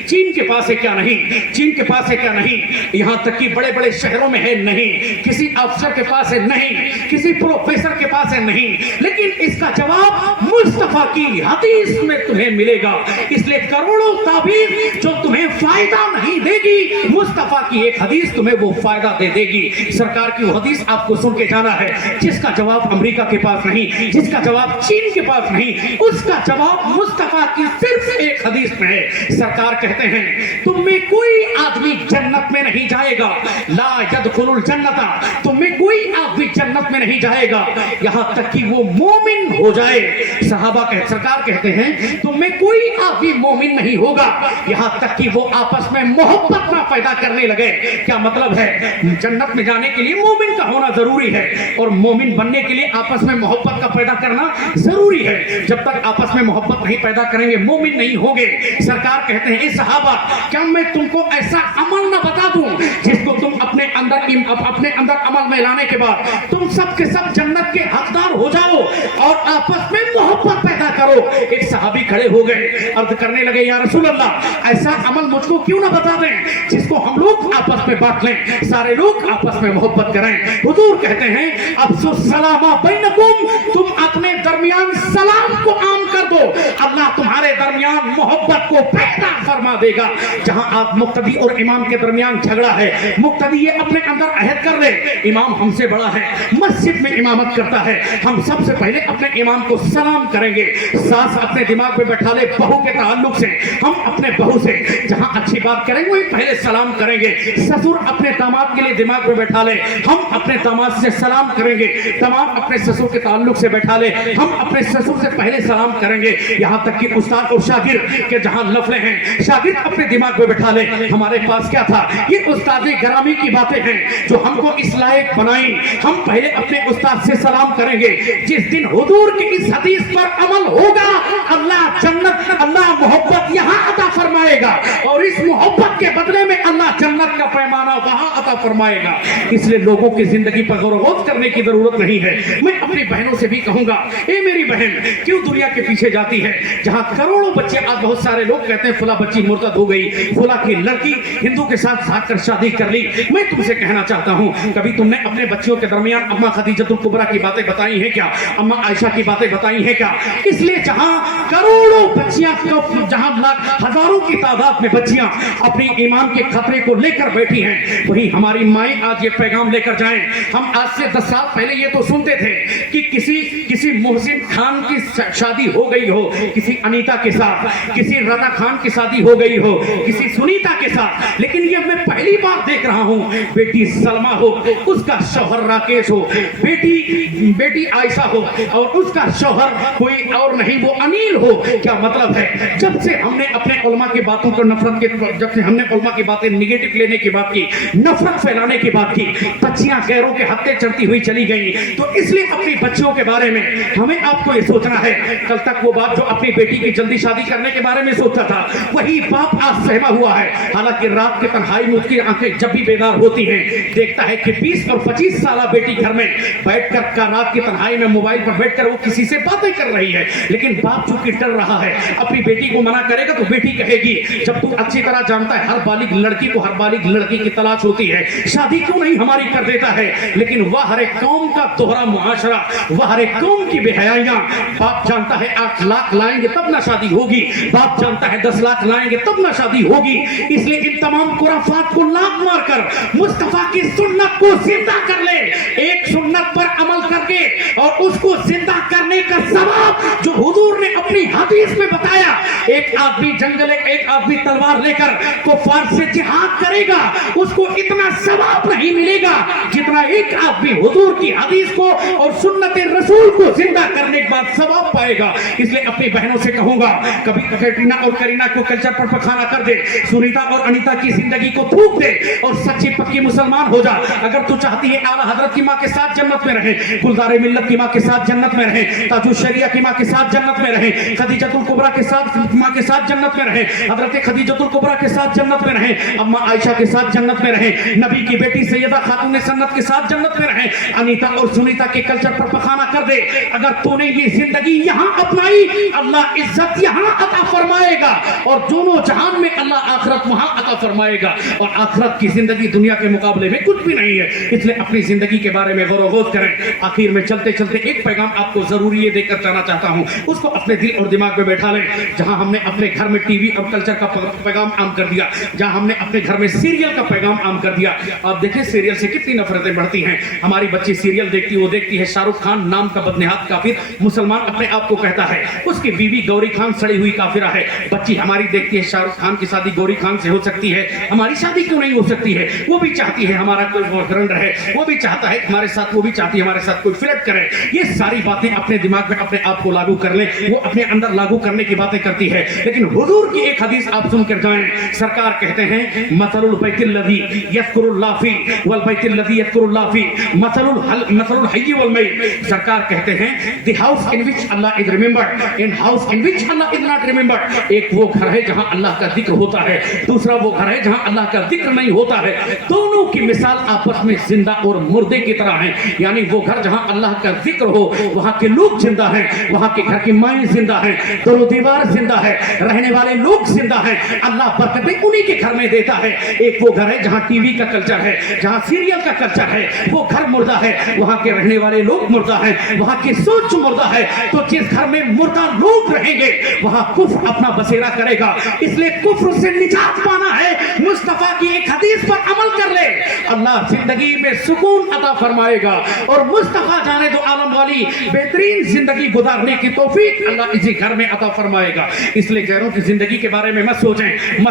चीन के पास है क्या? नहीं। चीन के पास है क्या? नहीं। यहाँ तक कि बड़े बड़े शहरों में है नहीं, किसी अफसर के पास है नहीं, किसी प्रोफेसर के पास है नहीं, लेकिन इसका जवाब मुस्तफा की हदीस में तुम्हें मिलेगा। इसलिए करोड़ों ताबीर जो तुम्हें फायदा नहीं देगी, मुस्तफा की एक हदीस तुम्हें वो फायदा दे देगी। सरकार की वो हदीस आपको सुन के जाना है, जिसका जवाब अमेरिका के पास नहीं, जिसका जवाब चीन के पास नहीं, उसका जवाब मुस्तफा की सिर्फ एक हदीस में है। सरकार कहते हैं तुम में कोई आदमी जन्नत में नहीं जाएगा, ला यदखुलुल जन्नता, तुम में कोई आदमी जन्नत में नहीं जाएगा यहां तक कि वो मोमिन हो जाए। सहाबा कह सरकार कहते हैं तुम में कोई आदमी मोमिन नहीं होगा यहां तक कि वो आपस में मोहब्बत ना पैदा करने लगे। क्या मतलब है? जन्नत में जाने के लिए मोमिन का होना जरूरी है और मोमिन बनने के लिए आपस में मोहब्बत का पैदा करना जरूरी है। जब तक आपस में मोहब्बत नहीं पैदा करेंगे मोमिन नहीं होंगे। सरकार कहते हैं इस सहाबा क्या मैं तुमको ऐसा अमल ना बता दूं जिसको तुम अपने अंदर अमल में लाने के बाद तुम सब के सब जन्नत के हकदार हो जाओ और आपस में मोहब्बत पैदा करो। एक सहाबी खड़े हो गए, अर्ज करने लगे या रसूल अल्लाह ऐसा अमल मुझको क्यों ना बता दें जिसको हम लोग आपस में बांट लें, सारे लोग आपस में मोहब्बत करें। हुजूर कहते हैं अफसुस सलामा बैनकुम, तुम अपने दरमियान सलाम को आम कर दो, अल्लाह तुम्हारे दरमियान मोहब्बत को पैदा फरमा देगा। जहां आप मुक्तदी और इमाम के दरमियान झगड़ा है, मुक्तदी ये अपने अंदर अहद कर ले इमाम हमसे बड़ा है, मस्जिद में इमामत करता है, हम सबसे पहले अपने इमाम को सलाम करेंगे। सास अपने दिमाग में बैठा ले बहू के ताल्लुक से हम अपने बहू से जहां अच्छी बात करेंगे वही पहले सलाम करेंगे। ससुर अपने दामाद के लिए दिमाग में बैठा ले हम अपने दामाद से सलाम करेंगे। दामाद अपने ससुर के ताल्लुक से बैठा ले हम अपने ससुर से पहले सलाम करेंगे। यहां तक कि उस्ताद और शागिर्द के जहां लफड़े हैं, शागिर्द अपने दिमाग में बैठा ले हमारे पास क्या था, ये उस्ताद गरामी की बातें हैं जो हमको इस लायक बनाई। हम पहले अपने उस्ताद से सलाम करेंगे। जिस दिन हुजूर की इस हदीस पर अमल होगा अल्लाह जन्नत, अल्लाह मोहब्बत यहां अता फरमाएगा और इस मोहब्बत के बदले में अल्लाह जन्नत का पैमाना वहां अता फरमाएगा। इसलिए लोगों की जिंदगी पर गौर करने की जरूरत नहीं है। मैं अपनी बहनों से भी कहूंगा, ए मेरी बहन क्यों दुनिया के पीछे जाती है जहां करोड़ों बच्चे, आज बहुत सारे लोग कहते हैं फुला बच्ची मुर्तद हो गई, फुला की लड़की हिंदू के साथ भागकर शादी कर ली। मैं तुमसे कहना चाहता हूं कभी तुमने अपने बच्चियों के दरमियान अम्मा खदीजतुल कुबरा की बातें बताई हैं क्या, अम्मा आयशा की बातें बताई हैं क्या? इसलिए जहां करोड़ों बच्चियां, जहां हजारों की तादाद में बच्चियां अपनी ईमान के खतरे को लेकर बैठी हैं, वही हमारी माएं आज ये पैगाम लेकर जाएं। हम आज से 10 साल पहले ये तो सुनते थे कि किसी मोहसिन खान की शादी हो गई हो, किसी अनीता के साथ, किसी रना खान की शादी हो गई हो, किसी सुनीता के साथ, लेकिन ये मैं पहली बार देख रहा हूं बेटी सलमा हो उसका शौहर राकेश हो, बेटी आयशा हो और उसका शौहर कोई और नहीं वो अनिल हो। क्या मतलब है? जब से हमने अपने उलमा की बातों को नफरत के, जब से हमने उलमा की बातें निगेटिव लेने की बात की, नफरत फैलाने की बात की, बच्चियां गैरों के हत्थे चढ़ती हुई चली गई। तो इसलिए अपनी बच्चियों के बारे में हमें आपको ये सोचना है। कल तक वो बाप जो अपनी बेटी की जल्दी शादी करने के बारे में सोचता था वही बाप आज सहमा हुआ है। हालांकि रात के तन्हाई में उसकी आंखें जब भी बेदार होती हैं देखता है कि 20 और 25 साल बेटी घर में बैठकर रात की तन्हाई में मोबाइल पर बैठकर वो किसी से बातें कर रही है, लेकिन बाप चूंकि डर रहा है अपनी बेटी को मना करेगा तो बेटी कहेगी जब तू अच्छी तरह जानता है हर बालिग लड़की को हर बालिग लड़की की तलाश होती है, शादी क्यों नहीं हमारी कर देता है। लेकिन वह हर एक कौम का दोहरा मुआशरा, वह हर एक कौम की बेहयाइयां। बाप जानता है 8 लाख लाएंगे तब ना शादी होगी, बाप जानता है 10 लाख लाएंगे तब ना शादी होगी। इसलिए इन तमाम खुराफात को लात मारकर मुस्तफा की सुन्नत को जिंदा कर ले। एक सुन्नत पर अमल करके और उसको जिंदा करने का सवाब जो हुजूर ने अपनी हदीस में बताया, एक आदमी जंगल, एक आदमी तलवार लेकर कुफार से जिहाद करेगा उसको इतना सवाब नहीं मिलेगा जितना एक आदमी हुजूर की हदीस को और सुन्नत रसूल को जिंदा करने के बाद सवाब पाएगा। इसलिए अपनी बहनों से कहूंगा कभी कैटरीना और करीना को कल्चर पर पखाना कर दे, सुनीता और अनीता की जिंदगी को थूक दे और सच्ची पक्की मुसलमान हो जा। अगर तू चाहती है आला हजरत की मां के साथ जन्नत में रहे, गुलजार मिल्लत की की माँ के साथ जन्नत में रहे, ताजु शरिया की माँ के साथ जन्नत में रहे, खदीजतुल कुबरा के साथ माँ के साथ जन्नत में रहे, हजरत खदीजतुल कुबरा के साथ जन्नत में रहे, अम्मा आयशा के साथ जन्नत में रहे, नबी की बेटी सैयदा खातून सन्नत के साथ जन्नत में रहे। अनीता और सुनीता के कल्चर पर पखाना कर दे। अगर तूने ये जिंदगी यहाँ अपनाई, अल्लाह इज्जत यहाँ अता फरमाएगा और दोनों जहान में अल्लाह आखिरत वहां अता फरमाएगा। और आखिरत की जिंदगी दुनिया के मुकाबले में कुछ भी नहीं है, इसलिए अपनी जिंदगी के बारे में गौर व करें। आखिर में चलते चलते एक पैगाम आपको जरूरी ये देकर जाना चाहता हूँ, उसको अपने दिल और दिमाग में बैठा लें। जहां हमने अपने घर में टीवी और कल्चर का पैगाम आम कर दिया, जहां हमने अपने घर में सीरियल का पैगाम आम कर दिया, आप देखें सीरियल से कितनी नफरतें बढ़ती हैं। हमारी बच्ची सीरियल देखती, वो देखती है शाहरुख खान नाम का बदनिहात काफिर मुसलमान अपने आप को कहता है, उसकी बीवी गौरी खान सड़ी हुई काफिरा है। बच्ची हमारी देखती है शाहरुख खान की शादी गौरी खान से हो सकती है, हमारी शादी क्यों नहीं हो सकती है? वो भी चाहती है हमारा कोई बॉयफ्रेंड रहे, वो भी चाहता है हमारे साथ, वो भी चाहती है हमारे साथ कोई फ्लर्ट करे। ये सारी बातें अपने दिमाग में अपने आप को लागू कर लें, वो अपने अंदर लागू करने की बातें करती है। लेकिन हुजूर की एक हदीस आप सुनकर जाएं। सरकार कहते हैं मसलुल बैतिल लज़ी यज़कुरुल्लाह फी वल बैतिल लज़ी यज़कुरुल्लाह फी मसलुल हय्य वल मय्यत। सरकार कहते हैं the house in which Allah is remembered in house in which Allah is not remembered. एक वो घर है जहां अल्लाह का जिक्र होता है, दूसरा वो घर है जहां अल्लाह का जिक्र नहीं होता है। दोनों की मिसाल आपस में जिंदा और मुर्दे की तरह है। यानी वो घर जहां अल्लाह का जिक्र हो, वहां के लोग जिंदा हैं, वहां के घर की माएं जिंदा हैं, दरो दीवार जिंदा है, रहने वाले लोग जिंदा हैं। अल्लाह बरकतें उन्हीं के घर में देता है। एक वो घर है जहां टीवी का कल्चर है, जहां सीरियल का कल्चर है, वो घर मुर्दा है, वहां के रहने वाले लोग मुर्दा हैं, वहां की सोच मुर्दा है। तो जिस घर में मुर्दा लोग रहेंगे, वहां कुफ्र अपना बसेरा करेगा। इसलिए कुफ्र से निजात पाना है, मुस्तफा की एक हदीस पर अमल कर ले, अल्लाह जिंदगी में सुकून अता फरमाएगा और मुस्तफा जाने दो आलम वाली बेहतरीन जिंदगी गुजारने की तौफीक अल्लाह इसी घर में अता फरमाएगा। इसलिए कह रहा हूं कि जिंदगी के बारे में मत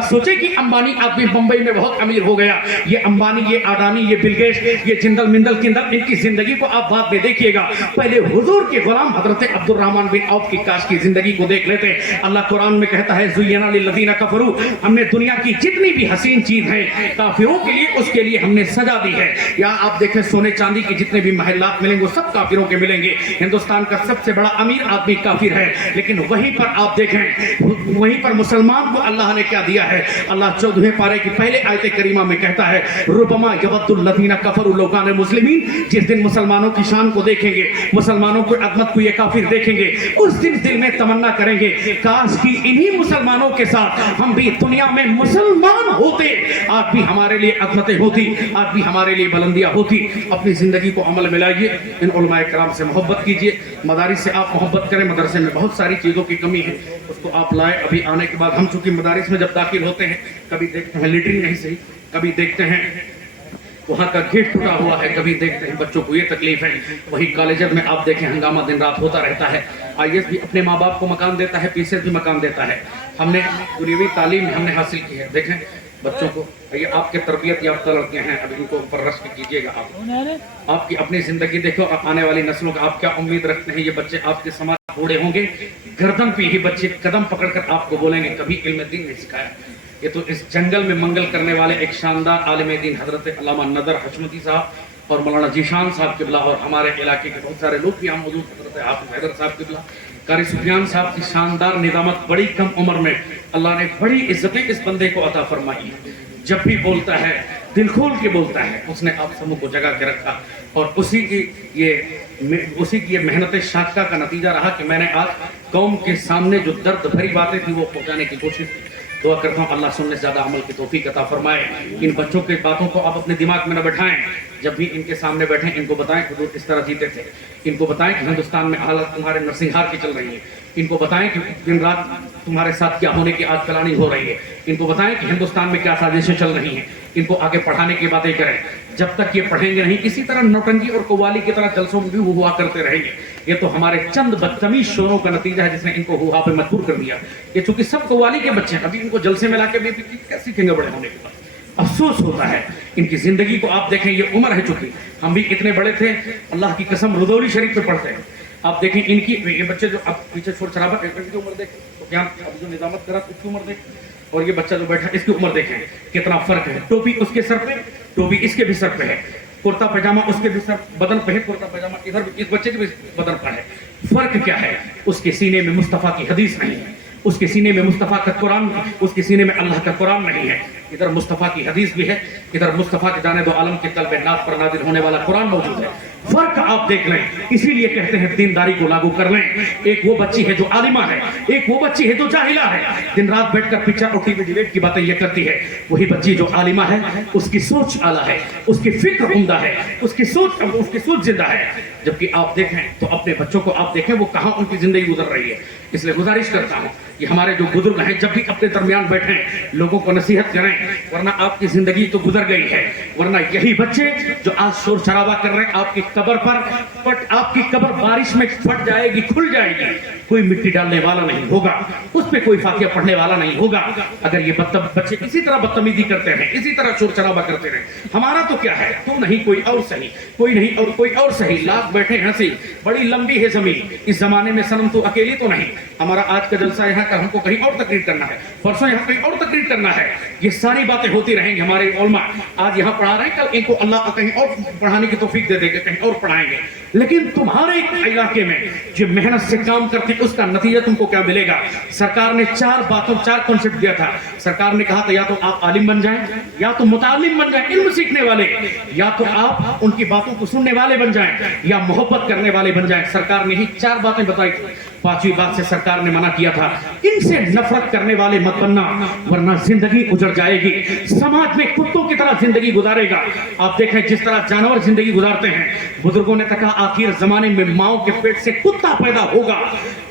सोचें कि अंबानी आदमी बंबई में बहुत अमीर हो गया, ये अंबानी, ये अडानी, ये बिल गेट्स, ये जिंदल मिंदल किंदल, इनकी जिंदगी को आप बाद में देखिएगा। पहले हुजूर के गुलाम हजरत अब्दुर्रहमान बिन औफ की काश की जिंदगी को देख लेते। अल्लाह कुरान में कहता है ज़ुय्यना लिल्लज़ीना कफरू, हमने दुनिया की जितनी भी हसीन चीज है काफिरों के लिए, उसके लिए हमने सजा दी है। या आप देखें सोने चांदी के जितने भी महलात मिलेंगे वो सब काफिरों के मिलेंगे। हिंदुस्तान का सबसे बड़ा अमीर आदमी काफिर है, लेकिन वहीं पर आप देखें, वहीं पर मुसलमान को अल्लाह ने क्या दिया है। अल्लाह 14वें पारे की पहले आयत करीमा में कहता है रुबमा यवद्दुल लज़ीना कफरू लौ कानू मुस्लिमीन। जिस दिन मुसलमानों की शान को देखेंगे, मुसलमानों को अज़मत को ये काफिर देखेंगे, उस दिन दिल में तमन्ना करेंगे काश कि इन्हीं मुसलमानों के साथ हम भी दुनिया में मुसलमान होते, आज भी हमारे लिए अज़मतें होती, आज भी हमारे लिए बुलंदियां होती। अपनी जिंदगी को अमल में लाइए, इन उलमाए किराम से मोहब्बत कीजिए, मदारिस से आप मोहब्बत करें। मदरसे में बहुत सारी चीज़ों की कमी है, उसको आप लाए। अभी आने के बाद हम चूंकि मदारिस में जब दाखिल होते हैं, कभी देखते हैं लेटरिन नहीं सही, कभी देखते हैं वहाँ का गेट टूटा हुआ है, कभी देखते हैं बच्चों को ये तकलीफ है। वही कॉलेज में आप देखें हंगामा दिन रात होता रहता है। आईएएस भी अपने माँ बाप को मकान देता है, पीसीएस भी मकान देता है। हमने दुनियावी तालीम हमने हासिल की है। देखें बच्चों को, ये आपके तरबियत याफ्ता लड़के हैं, अब इनको ऊपर रश्क कीजिएगा आप। आपकी अपनी जिंदगी देखो, आने वाली नस्लों का आप क्या उम्मीद रखते हैं। ये बच्चे आपके समाज बूढ़े होंगे, गर्दन पे ही बच्चे कदम पकड़कर आपको बोलेंगे कभी इल्म दीन नहीं सिखाया। ये तो इस जंगल में मंगल करने वाले एक शानदार आलिम दीन हजरत अल्लामा नदर हशमती साहब और मौलाना जीशान साहब किबला और हमारे इलाके के बहुत सारे लोग भी यहाँ मौजूद, हजरत हाफिज हैदर साहब किबला, कारी सुफियान साहब की शानदार निजामत, बड़ी कम उम्र में अल्लाह ने बड़ी इज्जतें इस बंदे को अता फरमाई है। जब भी बोलता है दिल खोल के बोलता है, उसने आप समूह को जगा के रखा और उसी की ये मेहनत शाका का नतीजा रहा कि मैंने आज कौम के सामने जो दर्द भरी बातें थी वो पहुंचाने की कोशिश की। दुआ करता हूँ अल्लाह सुनने से ज़्यादा अमल की तौफीक अता फरमाए। इन बच्चों के बातों को आप अपने दिमाग में न बैठाएं, जब भी इनके सामने बैठें इनको बताएं कि हुजूर इस तरह जीते थे, इनको बताएं कि हिंदुस्तान में हालत तुम्हारे नरसिंहार की चल रही है, इनको बताएं कि दिन रात तुम्हारे साथ क्या होने की आज फलानी हो रही है, इनको बताएं कि हिंदुस्तान में क्या साजिशें चल रही हैं, इनको आगे पढ़ाने की बातें करें। जब तक ये पढ़ेंगे नहीं, इसी तरह नौटंकी और कव्वाली की तरह जलसों में भी हुआ करते रहेंगे। ये तो हमारे चंद बदतमीज शोरों का नतीजा है जिसने इनको हुआ पे मजबूर कर दिया। ये चूंकि सब कव्वाली के बच्चे हैं, अभी इनको जलसे में लाके भी क्या सीखेंगे बड़े होने के बाद। अफसोस होता है इनकी जिंदगी को आप देखें, ये उम्र है चूंकि हम भी इतने बड़े थे, अल्लाह की कसम रुदौली शरीफ पे पढ़ते हैं। आप देखें इनकी, ये बच्चे जो अब पीछे छोड़ शराबत की उम्र देखें, तो क्या अब जो निजामत करा उसकी उम्र देखें, और ये बच्चा जो बैठा इसकी उम्र देखें, कितना फर्क है। टोपी उसके सर पे, टोपी इसके भी सर पे है। कुर्ता पैजामा, उसके भी सर बदन पे है कुर्ता पैजामा, इधर भी इस बच्चे के भी बदन पर है। फर्क क्या है? उसके सीने में मुस्तफ़ा की हदीस नहीं है, उसके सीने में मुस्तफ़ा का कुरान, उसके सीने में अल्लाह का कुरान नहीं है। इधर मुस्तफ़ा की हदीस भी है, इधर मुस्तफ़ा के जाने दो आलम के कल्ब नात पर नाज़िल होने वाला कुरान मौजूद है। फर्क आप देख लें, इसीलिए कहते हैं दीनदारी को लागू कर लें। एक वो बच्ची है जो आलिमा है, एक वो बच्ची है जो जाहिला है, दिन रात बैठकर पिक्चर और टीवी डिबेट की बातें ये करती है। वही बच्ची जो आलिमा है, उसकी सोच आला है, उसकी फिक्र उम्दा है, उसकी सोच जिंदा है। जबकि आप देखें तो अपने बच्चों को आप देखें वो कहाँ उनकी जिंदगी गुजर रही है। इसलिए गुजारिश करता हूँ कि हमारे जो बुजुर्ग हैं जब भी अपने दरमियान बैठें लोगों को नसीहत करें, वरना आपकी जिंदगी तो गुजर गई है। वरना यही बच्चे जो आज शोर शराबा कर रहे हैं आपकी कब्र पर, बट आपकी कब्र बारिश में फट जाएगी, खुल जाएगी, कोई मिट्टी डालने वाला नहीं होगा, उस पर कोई फातिहा पढ़ने वाला नहीं होगा। अगर ये बच्चे इसी तरह बदतमीजी करते हैं, इसी तरह शोर शराबा करते रहे, हमारा तो क्या है, तू नहीं कोई और सही, कोई नहीं और कोई और सही, लाख बैठे हंसी, बड़ी लंबी है जमीन, इस जमाने में सनम तो अकेली तो नहीं। हमारा आज का जलसा यहाँ का हमको कहीं और तकरीर करना है, परसों यहाँ कहीं और तकरीर करना है, ये सारी बातें होती रहेंगी। हमारे उलमा आज यहाँ पढ़ा रहे हैं, कल इनको अल्लाह कहीं और पढ़ाने की तौफीक दे देंगे, कहीं और पढ़ाएंगे। लेकिन तुम्हारे इलाके में जो मेहनत से काम करती उसका नतीजा तुमको क्या मिलेगा? सरकार ने चार कॉन्सेप्ट दिया था। सरकार ने कहा था या तो आप आलिम बन जाएं, या तो मुतालिम बन जाएं, इल्म सीखने वाले, या तो आप उनकी बातों को सुनने वाले बन जाएं, या मोहब्बत करने वाले बन जाएं। सरकार ने ही चार बातें बताई थी। पांचवी बात से सरकार ने मना किया था, इनसे नफरत करने वाले मत बनना, वरना जिंदगी उजड़ जाएगी। समाज में कुत्तों की तरह जिंदगी गुजारेगा। आप देखें जिस तरह जानवर जिंदगी गुजारते हैं, बुजुर्गों ने कहा आखिर जमाने में माओ के पेट से कुत्ता पैदा होगा।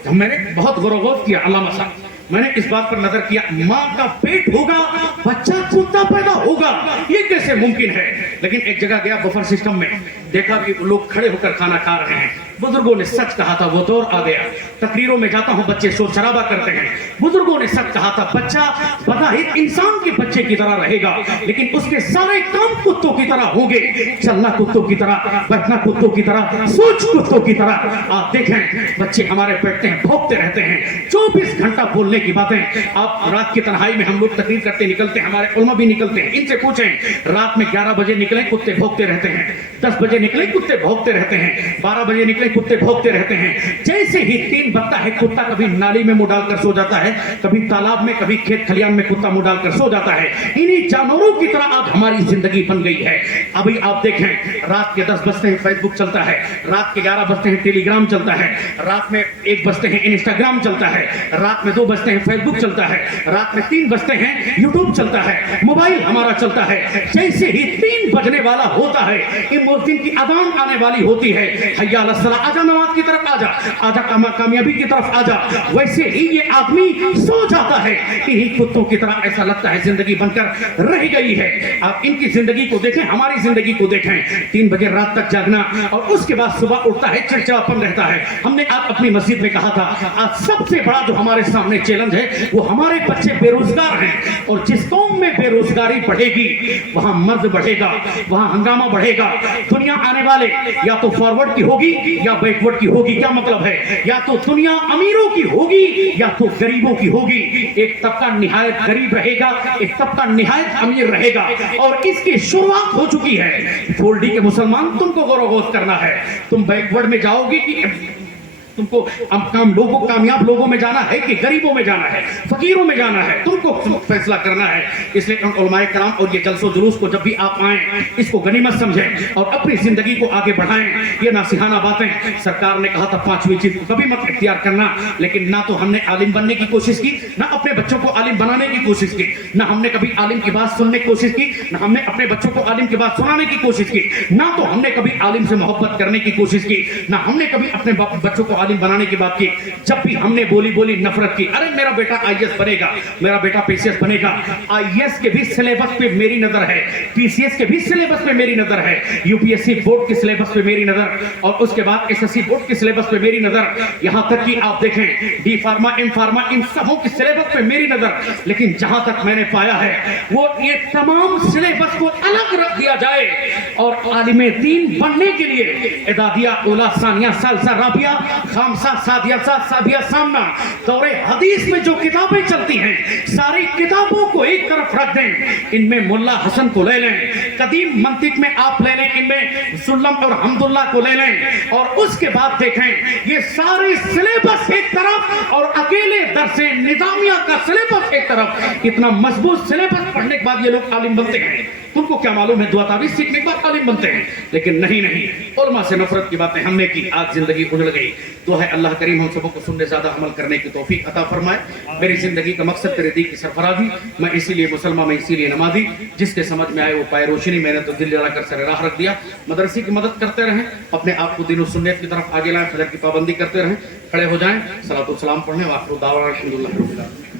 मैंने बहुत गौर किया, अल्लामा साहब, मैंने इस बात पर नजर किया, माँ का पेट होगा, बच्चा कुत्ता पैदा होगा, ये कैसे मुमकिन है? लेकिन एक जगह गया बफर सिस्टम में, देखा कि लोग खड़े होकर खाना खा रहे हैं। बुजुर्गों ने सच कहा था, वो दौर आ गया। तकरीरों में जाता हूं, बच्चे शोर शराबा करते हैं। बुजुर्गों ने सच कहा था, बच्चा बज़ाहिर इंसान के बच्चे की तरह रहेगा, लेकिन उसके सारे काम कुत्तों की तरह होंगे, चलना कुत्तों की तरह, बैठना कुत्तों की तरह, सोच कुत्तों की तरह। आप देखें बच्चे हमारे बैठते हैं, भौंकते रहते हैं, 24 घंटा बोलने की बातें। आप रात की तन्हाई में हम लोग तकरीर करते निकलते हैं, हमारे उलमा भी निकलते हैं, इनसे पूछें रात में 11 बजे निकले कुत्ते भौंकते रहते हैं, 10 बजे निकले कुत्ते भौंकते रहते हैं, 12 बजे निकले कुत्ते भौंकते रहते हैं। जैसे ही 3 बजता है, कुत्ता कभी नाली में मुंह डालकर सो जाता है, कभी तालाब में, कभी खेत खलियान में कुत्ता मुंह डालकर सो जाता है। इन्हीं जानवरों की तरह अब हमारी जिंदगी बन गई है। अभी आप देखें रात के 10 बजते हैं फेसबुक चलता है, रात के 11 बजते हैं टेलीग्राम चलता है, रात में 1 बजते हैं इंस्टाग्राम चलता है, रात में 2 बजते हैं फेसबुक चलता है, रात में 3 बजते हैं यूट्यूब चलता है, मोबाइल हमारा चलता है। जैसे ही 3 बजने वाला होता है, मुअज्जिन की अज़ान आने वाली होती है, हय्या अला सलाह, आजा नमाज की तरफ आजा, आजा कामयाबी की तरफ आजा, वैसे ही ये आदमी सो जाता है। इन्हीं कुत्तों की तरह ऐसा लगता है जिंदगी बनकर रह गई है। आप इनकी जिंदगी को देखें, हमारी जिंदगी को देखें, 3 बजे रात तक जागना और उसके बाद सुबह उठता है, चिड़चिड़ापन रहता है। हमने आज अपनी मस्जिद में कहा था, आज सबसे बड़ा जो हमारे सामने चैलेंज है वो हमारे बच्चे बेरोजगार हैं, और जिस कौम में बेरोजगारी बढ़ेगी वहां मर्द बढ़ेगा, वहां हंगामा बढ़ेगा। दुनिया आने वाले या तो फॉरवर्ड की होगी या बैकवर्ड की होगी। क्या मतलब है? या तो दुनिया अमीरों की होगी या तो गरीबों की होगी। एक तबका निहायत गरीब रहेगा, एक तबका निहायत अमीर रहेगा, और इसकी शुरुआत हो चुकी है। फोल्डी के मुसलमान, तुमको गौर करना है, तुम बैकवर्ड में जाओगे कि तुमको कामयाब लोगों में जाना है कि गरीबों में जाना है, फकीरों में जाना है, तुमको फैसला करना है। इसलिए उलमाए कराम और ये जलसो जुलूस को जब भी आप आए, इसको गनीमत समझें और अपनी जिंदगी को आगे बढ़ाएं। ये नासिहाना बातें, सरकार ने कहा था 5वीं चीज कभी मत इख्तियार करना, लेकिन ना तो हमने आलिम बनने की कोशिश की, ना अपने बच्चों को आलिम बनाने की कोशिश की, ना हमने कभी आलिम की बात सुनने की कोशिश की, ना हमने अपने बच्चों को आलिम की बात सुनाने की कोशिश की, ना तो हमने कभी आलिम से मोहब्बत करने की कोशिश की, ना हमने कभी अपने बच्चों को आलिम बनाने की बात की। जब भी हमने बोली नफरत की, अरे मेरा बेटा आईएएस बनेगा, मेरा बेटा पीसीएस बनेगा। आईएएस के भी सिलेबस पे मेरी नजर है, पीसीएस के भी सिलेबस पे मेरी नजर है, यूपीएससी बोर्ड के सिलेबस पे मेरी नजर, और उसके बाद एसएससी बोर्ड के सिलेबस पे मेरी नजर, यहां तक कि आप देखें डी फार्मा, एम फार्मा, इन सबों के सिलेबस पे मेरी नजर। लेकिन जहां तक मैंने पाया है वो ये तमाम सिलेबस को अलग रख दिया जाए और आलिमे दीन बनने के लिए इदादिया, ओला, सानिया, सालसा, राबिया, खामसा, सादिया, सादिया, सामना, दौरे हदीस में जो किताबें चलती हैं सारी किताबों को एक तरफ रख दें, इनमें मुल्ला हसन को ले लें, कदीम मंतिक में आप ले लें, इनमें सुल्लम और हम्दुल्लाह को ले लें और उसके बाद देखें ये सारे सिलेबस एक तरफ और अकेले दरसे निजामिया का सिलेबस एक तरफ। इतना मजबूत सिलेबस पढ़ने के बाद ये लोग आलिम बनते हैं। तुमको क्या मालूम है दुआ तावीज़ सीखने के बाद आलिम बनते हैं, लेकिन नहीं नहीं, उलमा से नफरत की बातें हमने की, आज जिंदगी उजड़ गई। तो है अल्लाह करीम हम सबको को सुनने ज्यादा अमल करने की तौफीक अता फरमाए। मेरी जिंदगी का मकसद तेरे दी की सरफराजी, मैं इसीलिए मुसलमान, मैं इसीलिए नमाजी, जिसके समझ में आए वो पाए रोशनी, मैंने तो दिल जला कर सर राह रख दिया। मदरसे की मदद करते रहें, अपने आप को दीन और सुन्नत की तरफ आगे लाएं, फजर की पाबंदी करते रहें, खड़े हो जाएं, सलातो सलाम पढ़ें, वाखिर दावा अल्हम्दुलिल्लाह रब्बिल आलमीन।